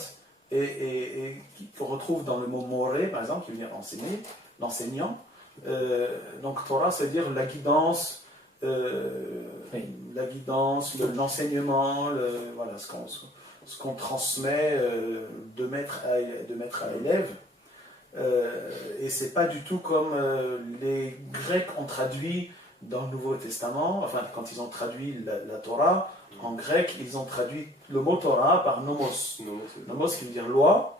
et qu'on retrouve dans le mot moré, par exemple, qui veut dire enseigner, l'enseignant. Donc Torah, c'est-à-dire la guidance, l'enseignement, voilà, ce qu'on transmet de maître à élève. Et c'est pas du tout comme les Grecs ont traduit dans le Nouveau Testament, enfin quand ils ont traduit la Torah, en grec, ils ont traduit le mot Torah par nomos. Nomos qui veut dire loi,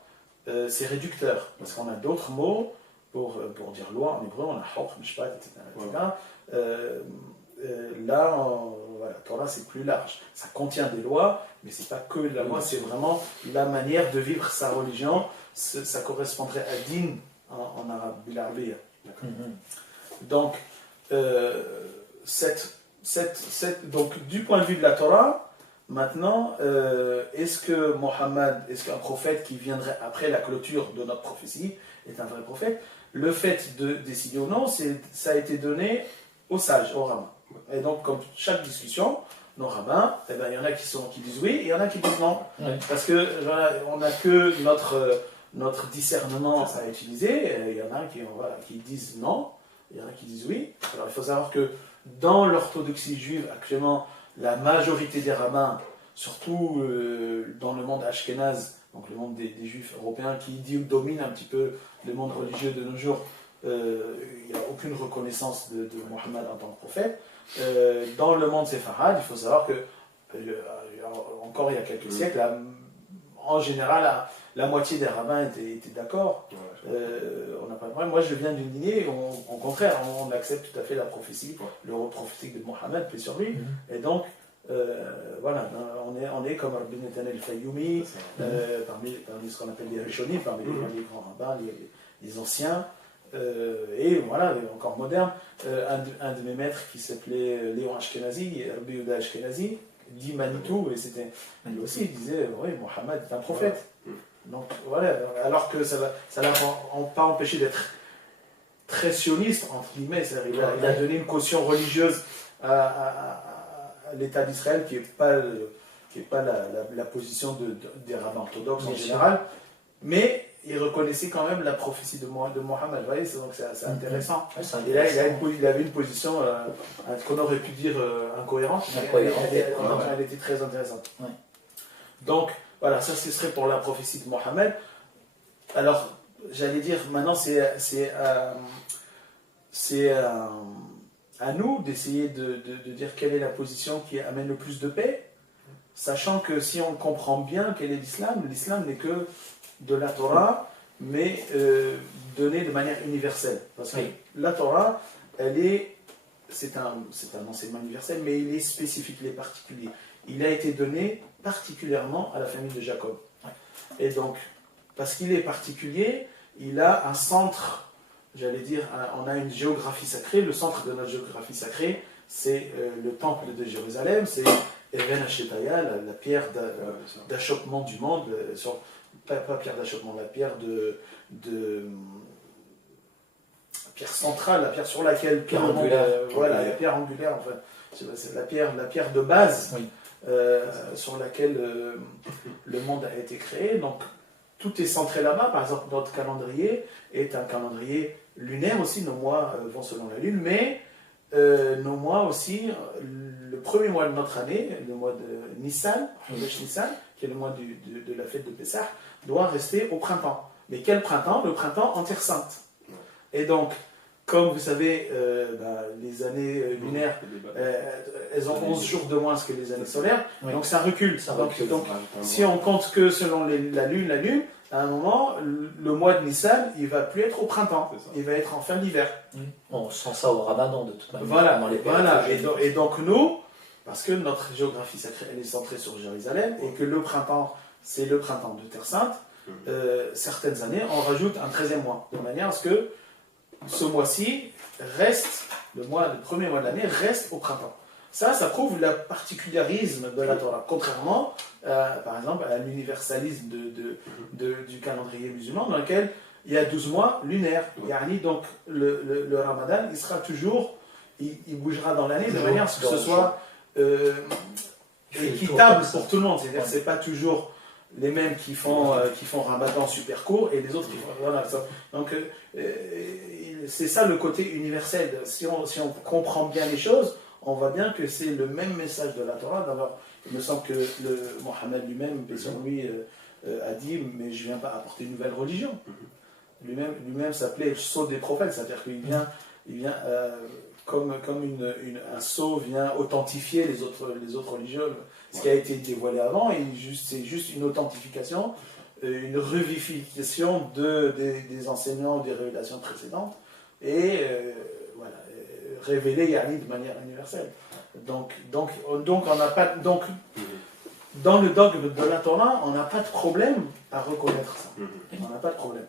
c'est réducteur, parce qu'on a d'autres mots pour dire loi en hébreu, on a hokh, mishpat, etc. Voilà, Torah c'est plus large, ça contient des lois, mais c'est pas que la loi, c'est vraiment la manière de vivre sa religion, ça correspondrait à din en arabe, bil-arabiyya. Donc, donc, du point de vue de la Torah, maintenant, est-ce qu'un prophète qui viendrait après la clôture de notre prophétie est un vrai prophète? Le fait de décider ou non, ça a été donné aux sages, aux rabbins. Et donc, comme chaque discussion, nos rabbins, eh ben, il y en a qui disent oui, et il y en a qui disent non. Parce que voilà, on n'a que notre discernement à utiliser. Il y en a qui disent non, il y en a qui disent oui. Alors, il faut savoir que dans l'orthodoxie juive, actuellement, la majorité des rabbins, surtout dans le monde ashkénaze, donc le monde des juifs européens, qui domine un petit peu le monde religieux de nos jours, il n'y a aucune reconnaissance de Mohammed en tant que prophète. Dans le monde séfarade, il faut savoir que, encore il y a quelques siècles, en général, la moitié des rabbins étaient d'accord. On n'a pas de problème. Moi, je viens d'une lignée, au contraire, on accepte tout à fait la prophétie, le rôle prophétique de Mohammed, paix sur lui. Et donc, voilà, on est comme Rabbi Netanel Fayoumi, parmi ce qu'on appelle les Rishonim, parmi les grands rabbins, les anciens. Et voilà, encore moderne, un de mes maîtres qui s'appelait Léon Ashkenazi, Rabbi Yehuda Ashkenazi, dit Manitou, et c'était lui aussi, il disait oui, Mohammed est un prophète. Donc voilà, alors que ça l'a pas empêché d'être très sioniste, entre guillemets, il a donné une caution religieuse à l'État d'Israël qui n'est pas la position des rabbins orthodoxes en général, mais il reconnaissait quand même la prophétie de Mohammed, vous voyez, donc c'est intéressant. Et là, il avait une position qu'on aurait pu dire incohérente, mais elle était très intéressante. Ouais. Donc, voilà, ça ce serait pour la prophétie de Mohammed. Alors, j'allais dire, maintenant c'est à nous d'essayer de dire quelle est la position qui amène le plus de paix, sachant que si on comprend bien quel est l'islam n'est que de la Torah, mais donnée de manière universelle. Parce que la Torah, c'est un enseignement universel, mais il est spécifique, il est particulier. Il a été donné particulièrement à la famille de Jacob. Et donc, parce qu'il est particulier, il a un centre, j'allais dire, on a une géographie sacrée. Le centre de notre géographie sacrée, c'est le temple de Jérusalem, c'est Even Hashetaya, la pierre d'achoppement du monde, pas pierre d'achoppement, la pierre pierre centrale, la pierre sur laquelle pierre angulaire. Voilà, la pierre angulaire, enfin, c'est la pierre de base. Oui. Sur laquelle le monde a été créé. Donc, tout est centré là-bas. Par exemple, notre calendrier est un calendrier lunaire aussi. Nos mois vont selon la lune, mais nos mois aussi, le premier mois de notre année, le mois de Nissan, Nissan, qui est le mois de la fête de Pessah, doit rester au printemps. Mais quel printemps? Le printemps en Terre Sainte. Et donc, comme vous savez, les années lunaires, elles ont 11 jours de moins que les années solaires, donc ça recule. Donc, si on compte que selon la lune, à un moment, le mois de Nissan, il ne va plus être au printemps, il va être en fin d'hiver. On sent ça au Ramadan de toute manière. Voilà. Et donc nous, parce que notre géographie sacrée, elle est centrée sur Jérusalem, et que le printemps, c'est le printemps de Terre Sainte, certaines années, on rajoute un 13e mois, de manière à ce que ce mois-ci reste, le premier mois de l'année reste au printemps. Ça prouve le particularisme de la Torah, contrairement, par exemple, à l'universalisme du calendrier musulman, dans lequel il y a 12 mois lunaires. Donc, le Ramadan, il sera toujours, il bougera dans l'année de manière à ce que ce soit équitable pour tout le monde. C'est-à-dire que ce n'est pas toujours les mêmes qui font Ramadan super court et les autres qui font... Voilà, ça. Donc, c'est ça le côté universel. Si on comprend bien les choses, on voit bien que c'est le même message de la Torah. D'abord, il me semble que Mohammed lui-même, paix sur lui, a dit « mais je ne viens pas apporter une nouvelle religion ». Lui-même s'appelait le sceau des prophètes, c'est-à-dire qu'il vient comme un sceau vient authentifier les autres religions, ce qui a été dévoilé avant, et c'est juste une authentification, une revivification des enseignements, des révélations précédentes, et voilà, révélé de manière universelle. Donc on n'a pas, dans le dogme de la Torah, on n'a pas de problème à reconnaître ça. On n'a pas de problème.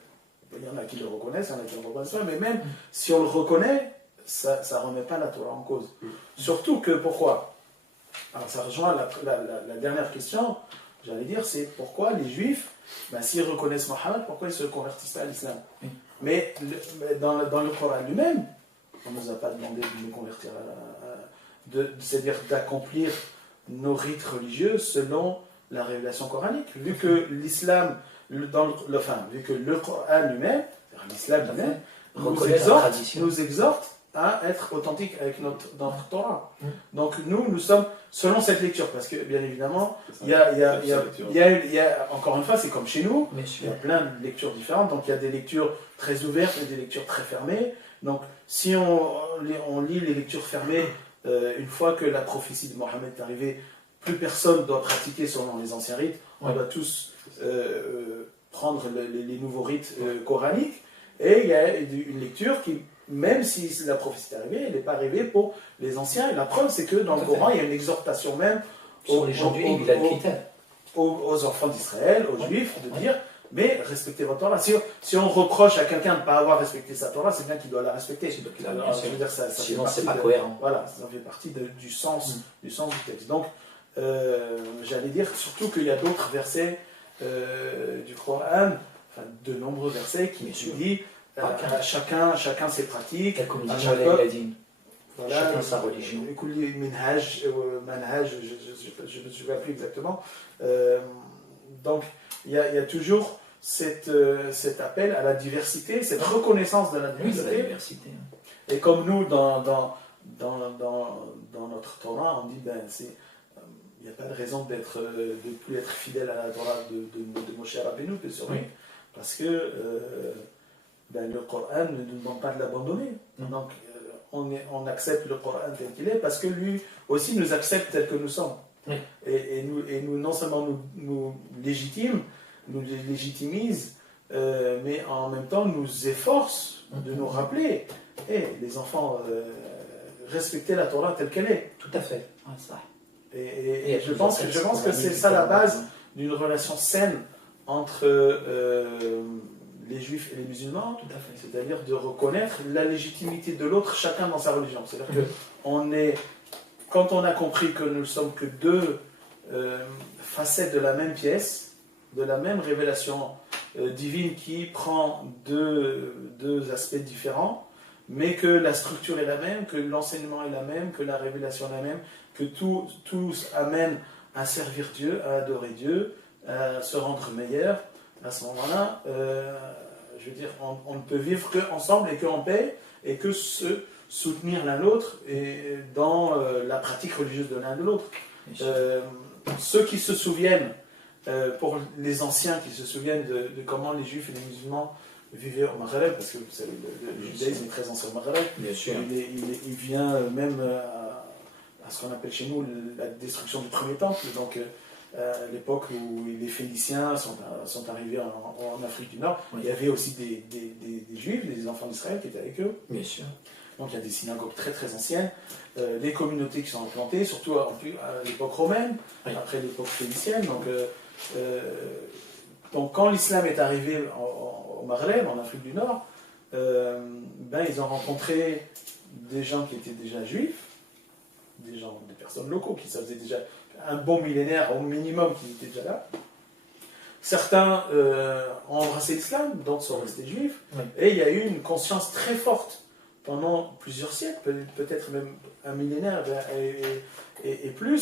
Il y en a qui le reconnaissent, il y en a qui ne le reconnaissent pas, mais même si on le reconnaît, ça ne remet pas la Torah en cause. Surtout que, pourquoi? Alors ça rejoint la dernière question, j'allais dire, c'est pourquoi les Juifs, s'ils reconnaissent Mohammed, pourquoi ils ne se convertissent pas à l'islam? Mais dans le Coran lui-même, on ne nous a pas demandé de nous convertir, c'est-à-dire d'accomplir nos rites religieux selon la révélation coranique. Vu que l'islam, vu que le Coran lui-même, l'islam lui-même, nous exhorte à être authentique avec notre Torah. Donc nous sommes selon cette lecture, parce que bien évidemment, il y a encore une fois, c'est comme chez nous, il y a plein de lectures différentes, donc il y a des lectures très ouvertes et des lectures très fermées. Donc si on lit les lectures fermées, une fois que la prophétie de Mohammed est arrivée, plus personne doit pratiquer selon les anciens rites, on doit tous prendre les nouveaux rites coraniques, et il y a une lecture qui, même si la prophétie est arrivée, elle n'est pas arrivée pour les anciens. Et la preuve, c'est que dans le Coran, il y a une exhortation même Sur les gens du livre, il a le critère. aux enfants d'Israël, aux Juifs, de dire, mais respectez votre Torah. Si on reproche à quelqu'un de ne pas avoir respecté sa Torah, c'est bien qu'il doit la respecter. Alors, je veux dire, sinon, c'est pas cohérent. Voilà, ça fait partie du sens du texte. Donc, j'allais dire surtout qu'il y a d'autres versets du Coran, enfin, de nombreux versets qui disent chacun ses pratiques. Voilà, chacun sa religion. Manhaj, je ne me souviens plus exactement. Donc, il y a toujours cet appel à la diversité, cette reconnaissance de la diversité. Oui, la diversité. Et comme nous, dans notre Torah, on dit il n'y a pas de raison de plus être fidèle à la Torah de Moshe Rabbeinu, parce que le Coran ne nous demande pas de l'abandonner. Donc, on accepte le Coran tel qu'il est parce que lui aussi nous accepte tel que nous sommes. Oui. Et nous non seulement nous légitimise, mais en même temps nous efforce de nous rappeler, les enfants, respectez la Torah telle qu'elle est. Tout à fait. Ouais, ça. Et je pense que c'est ça la base d'une relation saine entre les juifs et les musulmans, c'est-à-dire de reconnaître la légitimité de l'autre, chacun dans sa religion. C'est-à-dire que quand on a compris que nous ne sommes que deux facettes de la même pièce, de la même révélation divine qui prend deux aspects différents, mais que la structure est la même, que l'enseignement est la même, que la révélation est la même, que tout amène à servir Dieu, à adorer Dieu, à se rendre meilleur. À ce moment-là, je veux dire, on ne peut vivre qu'ensemble et qu'en paix, et que se soutenir l'un l'autre et dans la pratique religieuse de l'un de l'autre. Ceux qui se souviennent, pour les anciens qui se souviennent de comment les juifs et les musulmans vivaient au Maghreb, parce que vous savez, le judaïsme est très ancien au Maghreb, il vient même à ce qu'on appelle chez nous la destruction du premier temple, donc à l'époque où les Phéniciens sont arrivés en Afrique du Nord, il y avait aussi des Juifs, des enfants d'Israël qui étaient avec eux. Bien sûr. Donc il y a des synagogues très très anciennes, les communautés qui sont implantées, surtout à l'époque romaine, après l'époque phénicienne. Donc quand l'islam est arrivé au Maghreb, en Afrique du Nord, ils ont rencontré des gens qui étaient déjà juifs, des personnes locaux qui ça faisait déjà un bon millénaire au minimum qui étaient déjà là. Certains ont embrassé l'islam, d'autres sont restés juifs, et il y a eu une conscience très forte pendant plusieurs siècles, peut-être même un millénaire et plus,